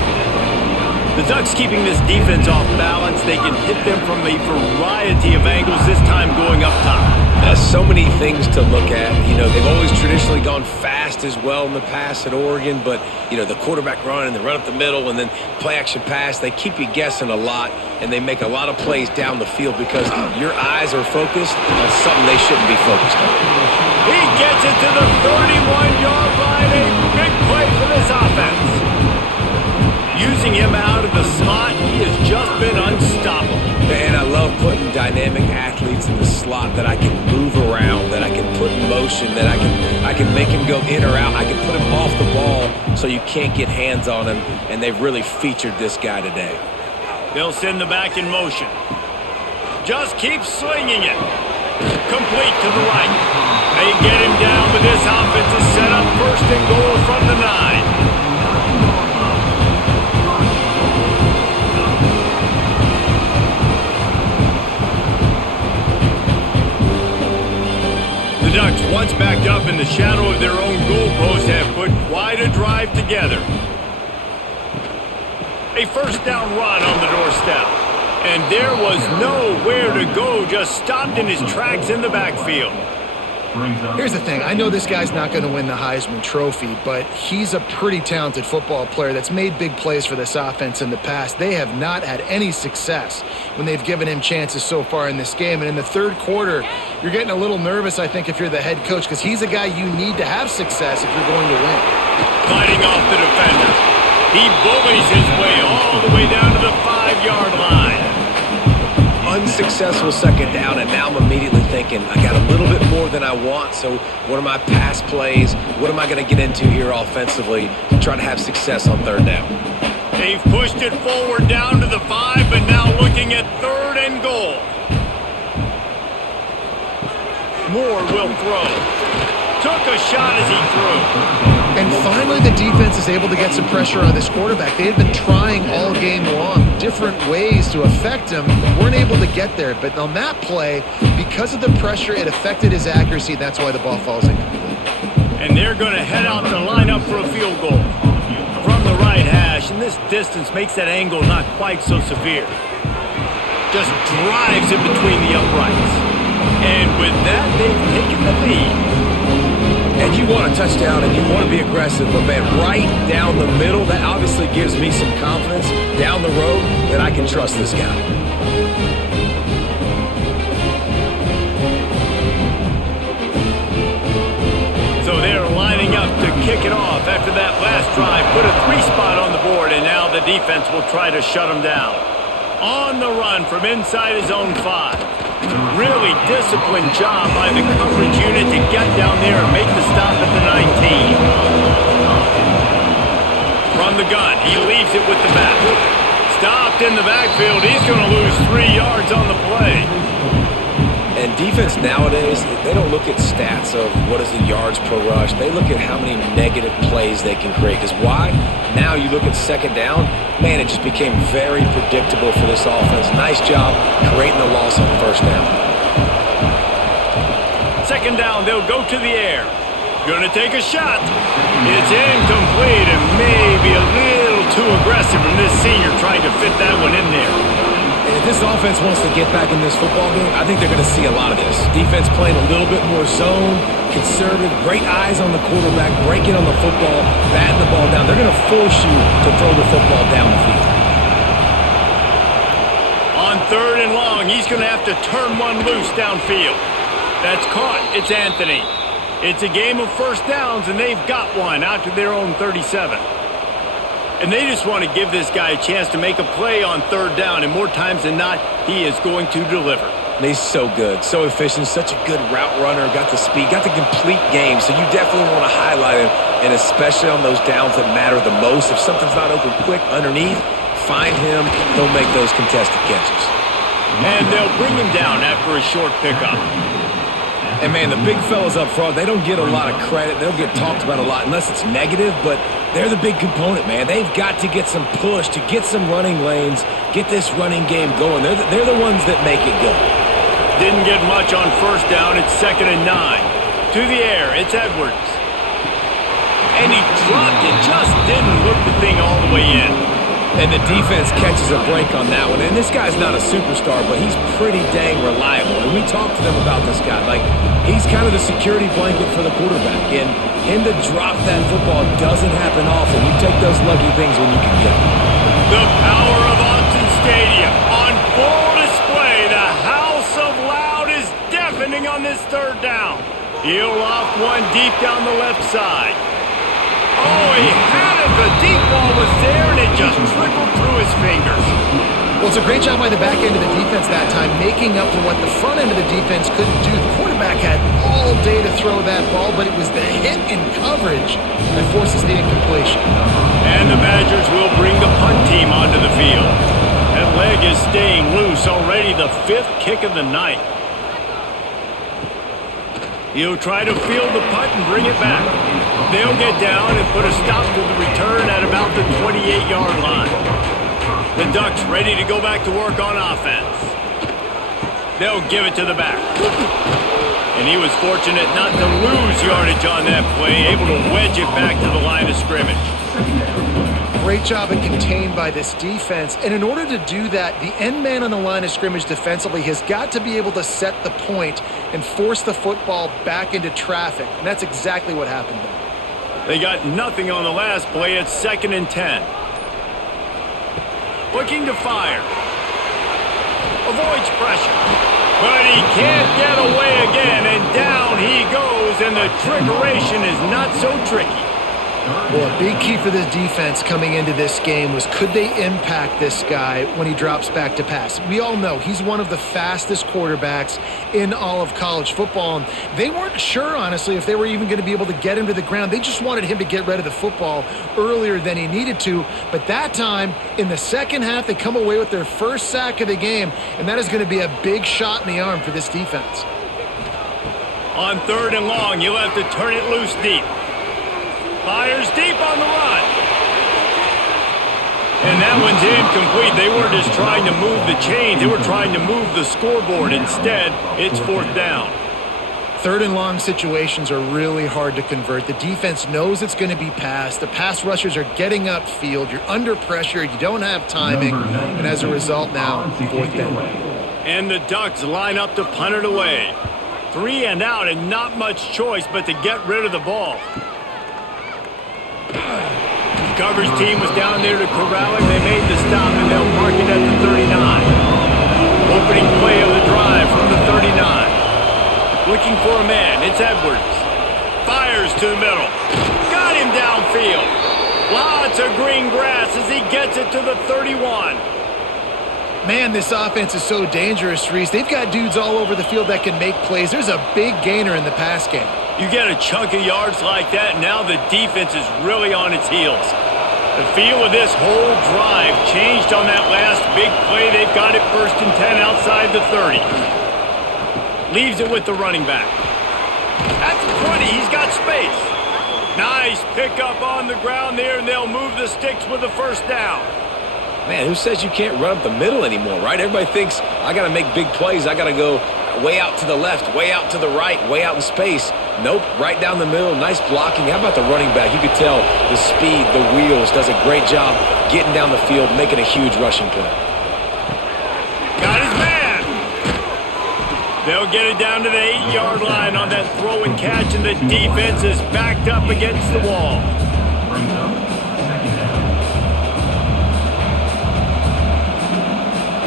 The Ducks keeping this defense off balance. They can hit them from a variety of angles, this time going up top. So many things to look at. You know, they've always traditionally gone fast as well in the past at Oregon, but, you know, the quarterback run and the run up the middle and then play-action pass, they keep you guessing a lot, and they make a lot of plays down the field because your eyes are focused on something they shouldn't be focused on. He gets it to the 31-yard line. A big play for this offense. Using him out of the slot, he has just been unstoppable. Man, I love putting dynamic athletes in the slot that I can move around, that I can put in motion, that I can make him go in or out. I can put him off the ball so you can't get hands on him, and they've really featured this guy today. They'll send the back in motion. Just keep slinging it. Complete to the right. They get him down, but this offense is set up first and goal from the 9. The Ducks, once backed up in the shadow of their own goalpost, have put quite a drive together. A first down run on the doorstep. And there was nowhere to go, just stopped in his tracks in the backfield. Here's the thing. I know this guy's not going to win the Heisman Trophy, but he's a pretty talented football player that's made big plays for this offense in the past. They have not had any success when they've given him chances so far in this game. And in the third quarter, you're getting a little nervous, I think, if you're the head coach, because he's a guy you need to have success if you're going to win. Fighting off the defender. He bullies his way all the way down to the 5-yard line. Unsuccessful second down, and now I'm immediately thinking, I got a little bit more than I want, so what are my pass plays? What am I going to get into here offensively to try to have success on third down? They've pushed it forward down to the 5, but now looking at third and goal. Moore will throw. Took a shot as he threw. And finally, the defense is able to get some pressure on this quarterback. They had been trying all game long, different ways to affect him, weren't able to get there. But on that play, because of the pressure, it affected his accuracy. That's why the ball falls incomplete. And they're going to head out the lineup for a field goal. From the right hash, and this distance makes that angle not quite so severe. Just drives it between the uprights. And with that, they've taken the lead. And you want a touchdown and you want to be aggressive, but man, right down the middle, that obviously gives me some confidence down the road that I can trust this guy. So they're lining up to kick it off after that last drive. Put a 3-spot on the board, and now the defense will try to shut them down. On the run from inside his own 5. Really disciplined job by the coverage unit to get down there and make the stop at the 19. From the gun, he leaves it with the back. Stopped in the backfield. He's going to lose 3 yards on the play. And defense nowadays, they don't look at stats of what is the yards per rush. They look at how many negative plays they can create. Because why? Now you look at second down, man, it just became very predictable for this offense. Nice job creating the loss on first down. Second down, they'll go to the air. Gonna take a shot. It's incomplete and maybe a little too aggressive from this senior trying to fit that one in there. And if this offense wants to get back in this football game, I think they're going to see a lot of this. Defense playing a little bit more zone, conservative, great eyes on the quarterback, breaking on the football, batting the ball down. They're going to force you to throw the football down the field. On third and long, he's going to have to turn one loose downfield. That's caught. It's Anthony. It's a game of first downs, and they've got one out to their own 37. And they just want to give this guy a chance to make a play on third down, and more times than not, he is going to deliver. He's so good, so efficient, such a good route runner, got the speed, got the complete game, so you definitely want to highlight him, and especially on those downs that matter the most. If something's not open quick underneath, find him, he'll make those contested catches. And they'll bring him down after a short pickup. And, man, the big fellas up front, they don't get a lot of credit. They don't get talked about a lot unless it's negative, but they're the big component, man. They've got to get some push, to get some running lanes, get this running game going. They're the ones that make it go. Didn't get much on first down. It's 2nd and 9. To the air, it's Edwards. And he dropped it, just didn't look the thing all the way in. And the defense catches a break on that one. And this guy's not a superstar, but he's pretty dang reliable. And we talked to them about this guy. Like, he's kind of the security blanket for the quarterback. And him to drop that football doesn't happen often. You take those lucky things when you can get them. The power of Autzen Stadium on full display. The House of Loud is deafening on this third down. He'll loft one deep down the left side. Oh, he had it. The deep ball was there, and it just trickled through his fingers. Well, it's a great job by the back end of the defense that time, making up for what the front end of the defense couldn't do. The quarterback had all day to throw that ball, but it was the hit in coverage that forces the incompletion. And the Badgers will bring the punt team onto the field. That leg is staying loose, already the 5th kick of the night. He'll try to field the punt and bring it back. They'll get down and put a stop to the return at about the 28-yard line. The Ducks ready to go back to work on offense. They'll give it to the back. And he was fortunate not to lose yardage on that play, able to wedge it back to the line of scrimmage. Great job and contained by this defense. And in order to do that, the end man on the line of scrimmage defensively has got to be able to set the point and force the football back into traffic. And that's exactly what happened there. They got nothing on the last play. It's 2nd and 10. Looking to fire. Avoids pressure. But he can't get away again, and down he goes, and the trickeration is not so tricky. Well, a big key for this defense coming into this game was, could they impact this guy when he drops back to pass? We all know he's one of the fastest quarterbacks in all of college football. And they weren't sure, honestly, if they were even going to be able to get him to the ground. They just wanted him to get rid of the football earlier than he needed to. But that time, in the second half, they come away with their first sack of the game, and that is going to be a big shot in the arm for this defense. On 3rd and long, you'll have to turn it loose deep. Fires deep on the run. And that one's incomplete. They weren't just trying to move the chains. They were trying to move the scoreboard. Instead, it's 4th down. 3rd and long situations are really hard to convert. The defense knows it's going to be passed. The pass rushers are getting upfield. You're under pressure. You don't have timing. And as a result now, 4th down. And the Ducks line up to punt it away. 3 and out, and not much choice but to get rid of the ball. The coverage team was down there to corral him. They made the stop, and they'll mark it at the 39. Opening play of the drive from the 39. Looking for a man. It's Edwards. Fires to the middle. Got him downfield. Lots of green grass as he gets it to the 31. Man, this offense is so dangerous, Reese. They've got dudes all over the field that can make plays. There's a big gainer in the pass game. You get a chunk of yards like that, and now the defense is really on its heels. The feel of this whole drive changed on that last big play. They've got it 1st and 10 outside the 30. Leaves it with the running back. At the 20, he's got space. Nice pickup on the ground there, and they'll move the sticks with the 1st down. Man, who says you can't run up the middle anymore, right? Everybody thinks, I got to make big plays. I got to go way out to the left, way out to the right, way out in space. Nope, right down the middle, nice blocking. How about the running back? You could tell the speed, the wheels, does a great job getting down the field, making a huge rushing play. Got his man. They'll get it down to the 8-yard line on that throw and catch, and the defense is backed up against the wall.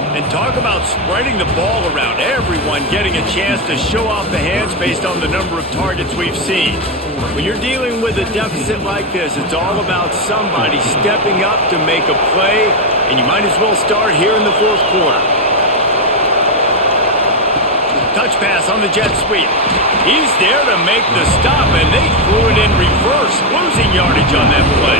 And talk about spreading the ball around. Everyone getting a chance to show off the hands based on the number of targets we've seen. When you're dealing with a deficit like this, it's all about somebody stepping up to make a play, and you might as well start here in the 4th quarter. Touch pass on the jet sweep. He's there to make the stop, and they threw it in reverse, losing yardage on that play.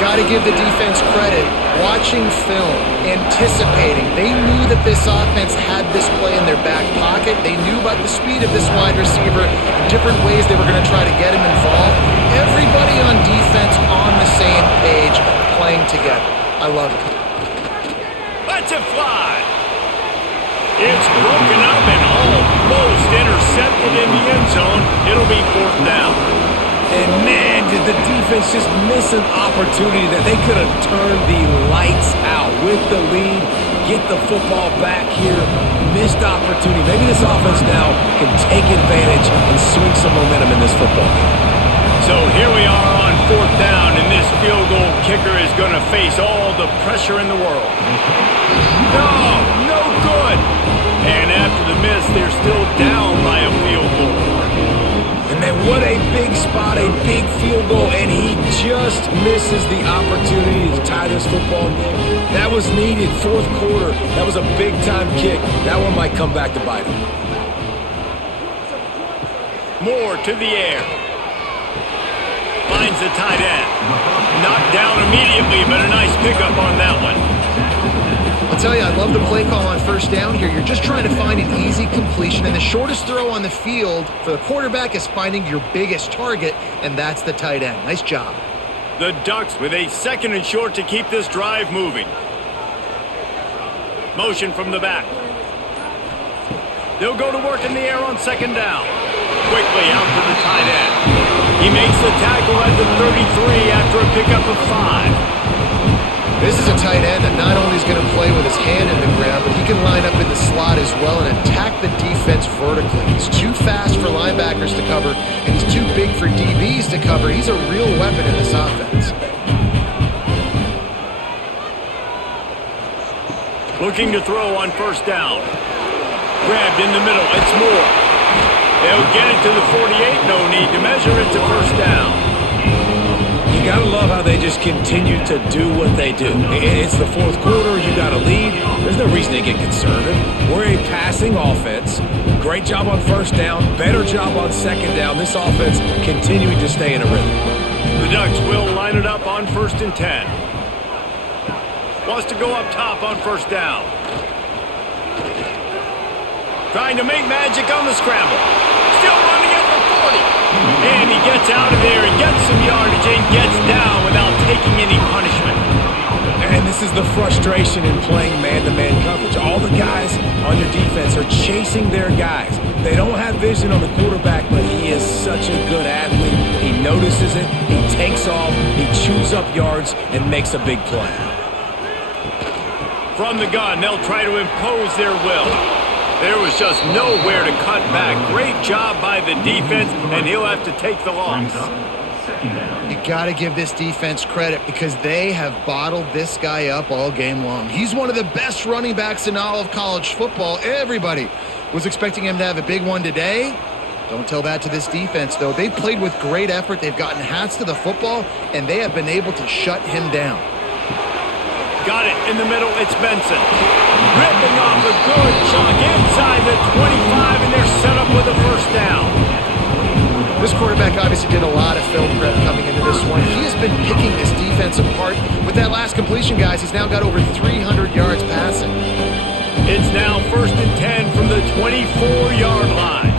Got to give the defense credit. Watching film, anticipating. They knew that this offense had this play in their back pocket. They knew about the speed of this wide receiver, different ways they were going to try to get him involved. Everybody on defense on the same page, playing together. I love it. Let's it fly. It's broken up and almost intercepted in the end zone. It'll be 4th down. And man, did the defense just miss an opportunity that they could have turned the lights out with the lead. Get the football back here. Missed opportunity. Maybe this offense now can take advantage and swing some momentum in this football game. So here we are on 4th down, and this field goal kicker is going to face all the pressure in the world. No good. And after the miss, they're still down by a field goal. And man, what a big spot, a big field goal, and he just misses the opportunity to tie this football game. That was needed, 4th quarter. That was a big-time kick. That one might come back to bite him. Moore to the air. Finds the tight end. Knocked down immediately, but a nice pickup on that one. I'll tell you, I love the play call on 1st down here. You're just trying to find an easy completion, and the shortest throw on the field for the quarterback is finding your biggest target, and that's the tight end. Nice job. The Ducks with a 2nd and short to keep this drive moving. Motion from the back. They'll go to work in the air on 2nd down. Quickly out to the tight end. He makes the tackle at the 33 after a pickup of 5. This is a tight end that not only is going to play with his hand in the ground, but he can line up in the slot as well and attack the defense vertically. He's too fast for linebackers to cover, and he's too big for DBs to cover. He's a real weapon in this offense. Looking to throw on 1st down. Grabbed in the middle. It's Moore. They'll get it to the 48. No need to measure it to 1st down. You gotta love how they just continue to do what they do. It's the 4th quarter, you got a lead. There's no reason to get conservative. We're a passing offense. Great job on 1st down, better job on 2nd down. This offense continuing to stay in a rhythm. The Ducks will line it up on 1st and 10. Wants to go up top on 1st down. Trying to make magic on the scramble. Still running at the 40. And he gets out of there and gets some yardage and gets down without taking any punishment. And this is the frustration in playing man-to-man coverage. All the guys on your defense are chasing their guys. They don't have vision on the quarterback, but he is such a good athlete. He notices it, he takes off, he chews up yards, and makes a big play. From the gun, they'll try to impose their will. There was just nowhere to cut back. Great job by the defense, and he'll have to take the loss. You got to give this defense credit because they have bottled this guy up all game long. He's one of the best running backs in all of college football. Everybody was expecting him to have a big one today. Don't tell that to this defense, though. They've played with great effort. They've gotten hats to the football, and they have been able to shut him down. Got it in the middle. It's Benson. Ripping off a good chunk inside the 25, and they're set up with a 1st down. This quarterback obviously did a lot of film prep coming into this one. He has been picking this defense apart. With that last completion, guys, he's now got over 300 yards passing. It's now 1st and 10 from the 24-yard line.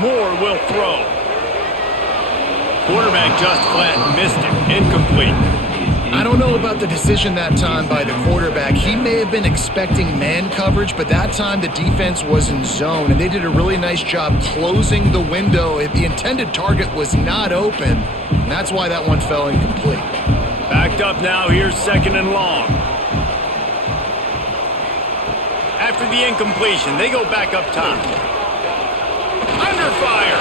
Moore will throw. Quarterback just flat missed it. Incomplete. I don't know about the decision that time by the quarterback. He may have been expecting man coverage, but that time the defense was in zone, and they did a really nice job closing the window. If the intended target was not open, and that's why that one fell incomplete. Backed up now. Here's 2nd and long. After the incompletion, they go back up top. Under fire.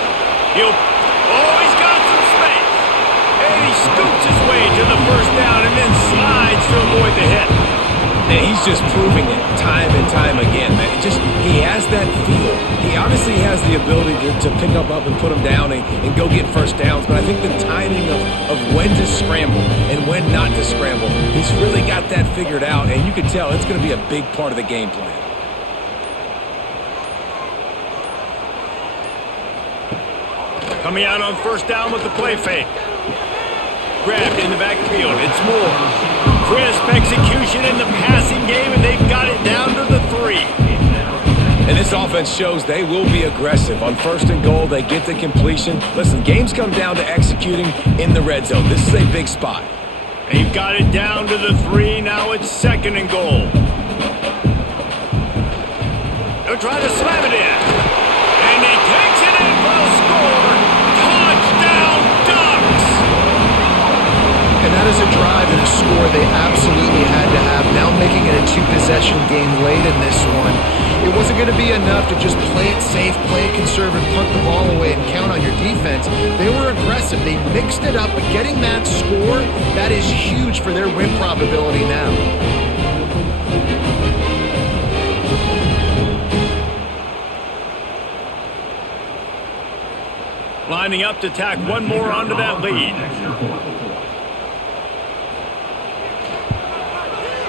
He's got some space. And he scoots his way to the 1st down and then slides to avoid the hit. And he's just proving it time and time again, man. He has that feel. He obviously has the ability to pick up and put him down and go get 1st downs, but I think the timing of when to scramble and when not to scramble, he's really got that figured out, and you can tell it's going to be a big part of the game plan. Coming out on 1st down with the play fake. Grabbed in the backfield. It's Moore. Crisp execution in the passing game, and they've got it down to the 3. And this offense shows they will be aggressive. On 1st and goal, they get the completion. Listen, games come down to executing in the red zone. This is a big spot. They've got it down to the 3. Now it's 2nd and goal. They'll try to slam it in. And they take two-possession game late in this one. It wasn't going to be enough to just play it safe, play it conservative, punt the ball away, and count on your defense. They were aggressive. They mixed it up, but getting that score, that is huge for their win probability now. Lining up to tack one more onto that lead.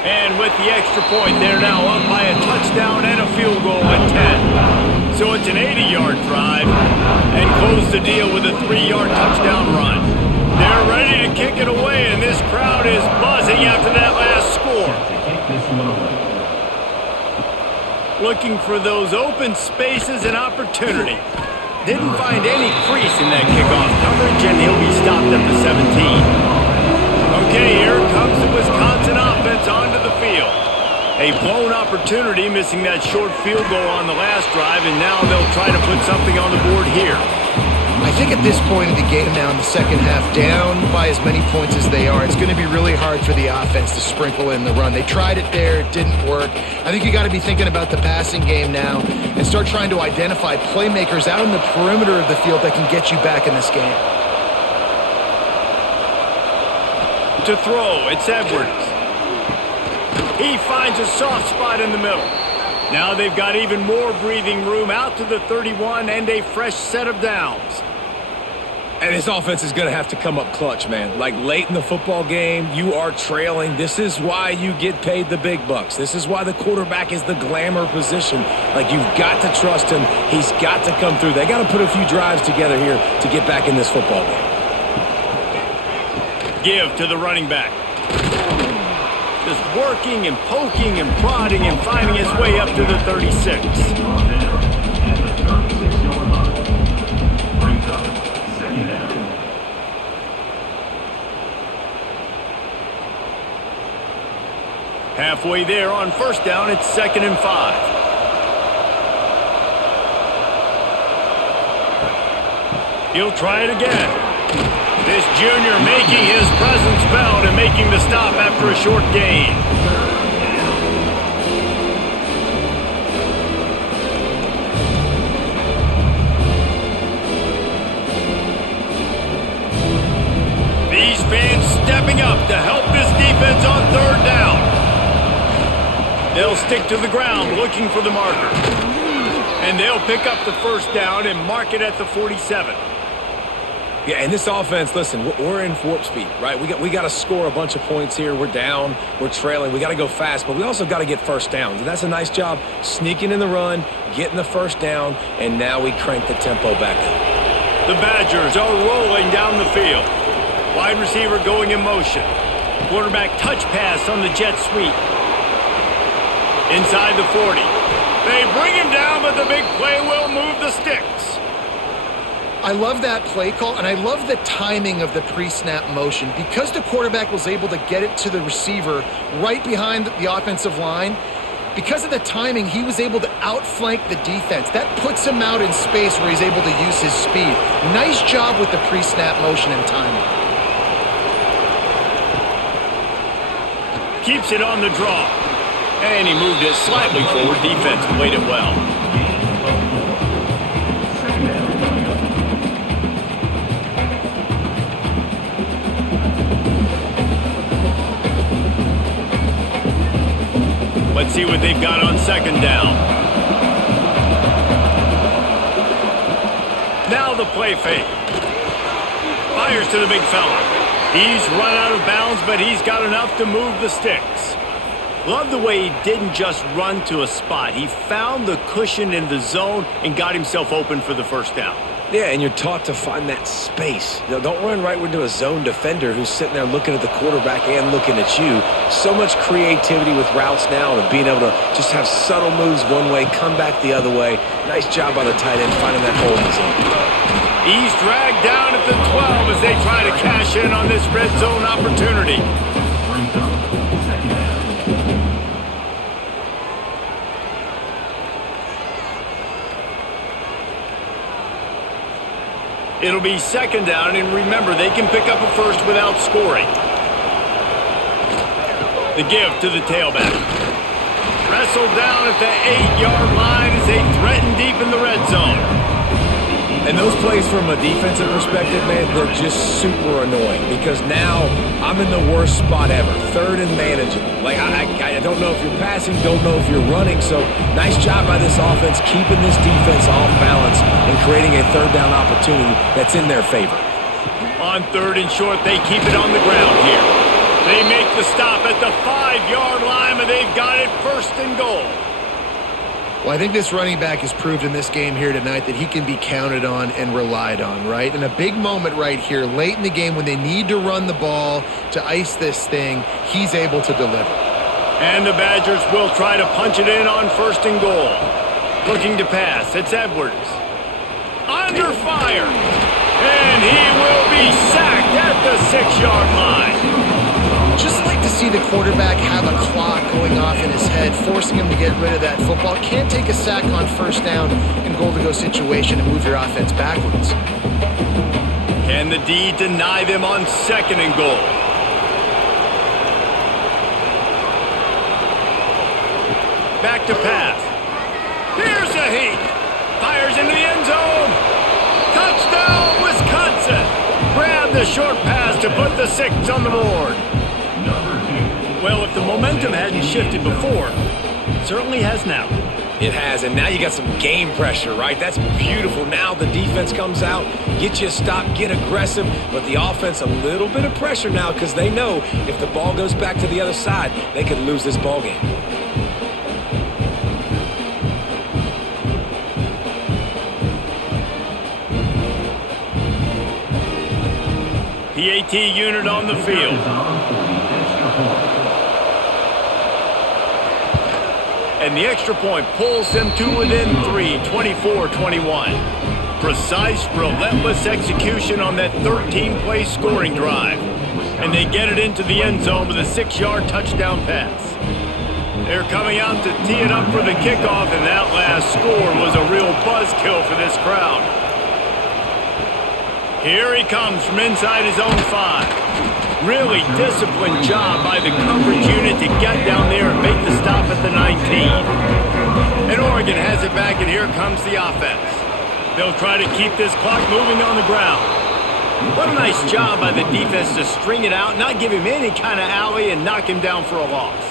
And with the extra point, they're now up by a touchdown and a field goal at 10. So it's an 80-yard drive and close the deal with a 3-yard touchdown run. They're ready to kick it away, and this crowd is buzzing after that last score. Looking for those open spaces and opportunity. Didn't find any crease in that kickoff coverage, and he'll be stopped at the 17. Okay, here comes the Wisconsin offense onto the field. A blown opportunity, missing that short field goal on the last drive, and now they'll try to put something on the board here. I think at this point in the game now in the second half, down by as many points as they are, it's going to be really hard for the offense to sprinkle in the run. They tried it there, it didn't work. I think you got to be thinking about the passing game now and start trying to identify playmakers out in the perimeter of the field that can get you back in this game. To throw, it's Edwards. He finds a soft spot in the middle. Now they've got even more breathing room out to the 31 and a fresh set of downs. And his offense is going to have to come up clutch, man. Like late in the football game, you are trailing. This is why you get paid the big bucks. This is why the quarterback is the glamour position. Like, you've got to trust him. He's got to come through. They got to put a few drives together here to get back in this football game. Give to the running back. Just working and poking and prodding and finding his way up to the 36. Halfway there on first down, it's 2nd and 5. He'll try it again. This junior making his presence felt and making the stop after a short gain. These fans stepping up to help this defense on 3rd down. They'll stick to the ground looking for the marker. And they'll pick up the first down and mark it at the 47. Yeah, and this offense, listen, we're in warp speed, right? We got to score a bunch of points here. We're down, we're trailing. We got to go fast, but we also got to get first downs. And that's a nice job sneaking in the run, getting the first down, and now we crank the tempo back up. The Badgers are rolling down the field. Wide receiver going in motion. Quarterback touch pass on the jet sweep. Inside the 40. They bring him down, but the big play will move the sticks. I love that play call, and I love the timing of the pre-snap motion. Because the quarterback was able to get it to the receiver right behind the offensive line, because of the timing, he was able to outflank the defense. That puts him out in space where he's able to use his speed. Nice job with the pre-snap motion and timing. Keeps it on the draw. And he moved it slightly forward. Defense played it well. Let's see what they've got on 2nd down. Now the play fake. Fires to the big fella. He's run out of bounds, but he's got enough to move the sticks. Love the way he didn't just run to a spot. He found the cushion in the zone and got himself open for the first down. Yeah, and you're taught to find that space. You know, don't run right into a zone defender who's sitting there looking at the quarterback and looking at you. So much creativity with routes now and being able to just have subtle moves one way, come back the other way. Nice job by the tight end finding that hole in the zone. He's dragged down at the 12 as they try to cash in on this red zone opportunity. It'll be 2nd down, and remember, they can pick up a first without scoring. The give to the tailback. whistle down at the 8-yard line as they threaten deep in the red zone. And those plays from a defensive perspective, man, they're just super annoying because now I'm in the worst spot ever, third and manageable. Like, I don't know if you're passing, don't know if you're running, so nice job by this offense keeping this defense off balance and creating a third down opportunity that's in their favor. On third and short, they keep it on the ground here. They make the stop at the 5-yard line, and they've got it first and goal. Well, I think this running back has proved in this game here tonight that he can be counted on and relied on, right? And a big moment right here, late in the game when they need to run the ball to ice this thing, he's able to deliver. And the Badgers will try to punch it in on first and goal. Looking to pass, it's Edwards. Under fire. And he will be sacked at the 6-yard line. Just like to see the quarterback have a clock going off in his head, forcing him to get rid of that football. Can't take a sack on first down in goal-to-go situation and move your offense backwards. Can the D deny them on second and goal? Back to pass. Here's a heat. Fires into the end zone. Touchdown, Wisconsin. Grab the short pass to put the 6 on the board. Well, if the momentum hadn't shifted before, it certainly has now. It has, and now you got some game pressure, right? That's beautiful. Now the defense comes out, get you a stop, get aggressive, but the offense a little bit of pressure now because they know if the ball goes back to the other side, they could lose this ball game. PAT unit on the field. And the extra point pulls them to within 3, 24-21. Precise, relentless execution on that 13-play scoring drive. And they get it into the end zone with a 6-yard touchdown pass. They're coming out to tee it up for the kickoff, and that last score was a real buzzkill for this crowd. Here he comes from inside his own 5. Really disciplined job by the coverage unit to get down there and make the stop at the 19. And Oregon has it back, and here comes the offense. They'll try to keep this clock moving on the ground. What a nice job by the defense to string it out, not give him any kind of alley, and knock him down for a loss.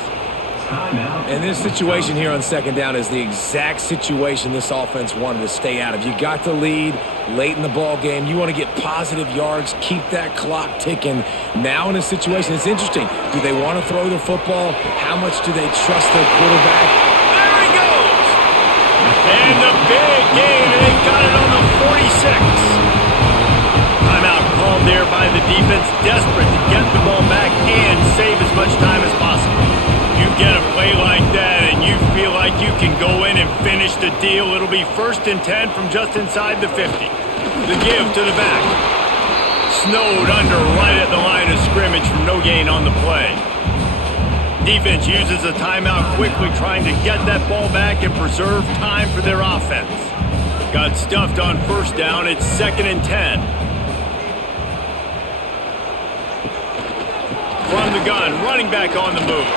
And this situation here on second down is the exact situation this offense wanted to stay out of. You got the lead late in the ball game. You want to get positive yards, keep that clock ticking. Now in a situation, it's interesting. Do they want to throw the football? How much do they trust their quarterback? There he goes! And the big game, and they've got it on the 46. Timeout called there by the defense, desperate to get the ball back and save as much time as possible. You get a play like that and you feel like you can go in and finish the deal. It'll be 1st and 10 from just inside the 50. The give to the back. Snowed under right at the line of scrimmage from no gain on the play. Defense uses a timeout quickly, trying to get that ball back and preserve time for their offense. Got stuffed on first down. It's 2nd and 10. From the gun, running back on the move.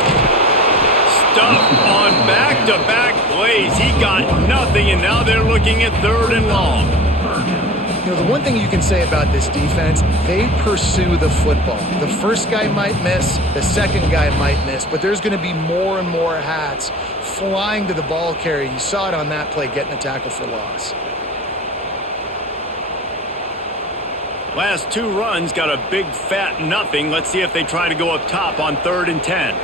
Stuffed on back-to-back plays. He got nothing, and now they're looking at 3rd and long. You know, the one thing you can say about this defense, they pursue the football. The first guy might miss, the second guy might miss, but there's going to be more and more hats flying to the ball carrier. You saw it on that play, getting a tackle for loss. Last 2 runs got a big fat nothing. Let's see if they try to go up top on 3rd and 10.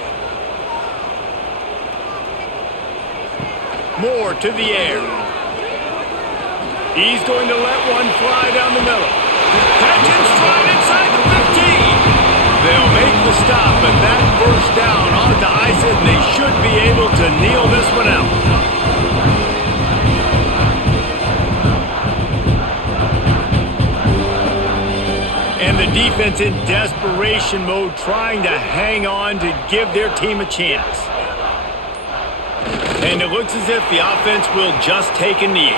Moore to the air. He's going to let one fly down the middle. Catch and stride inside the 15. They'll make the stop, but that first down ought to ice it, and they should be able to kneel this one out. And the defense in desperation mode, trying to hang on to give their team a chance. And it looks as if the offense will just take a knee.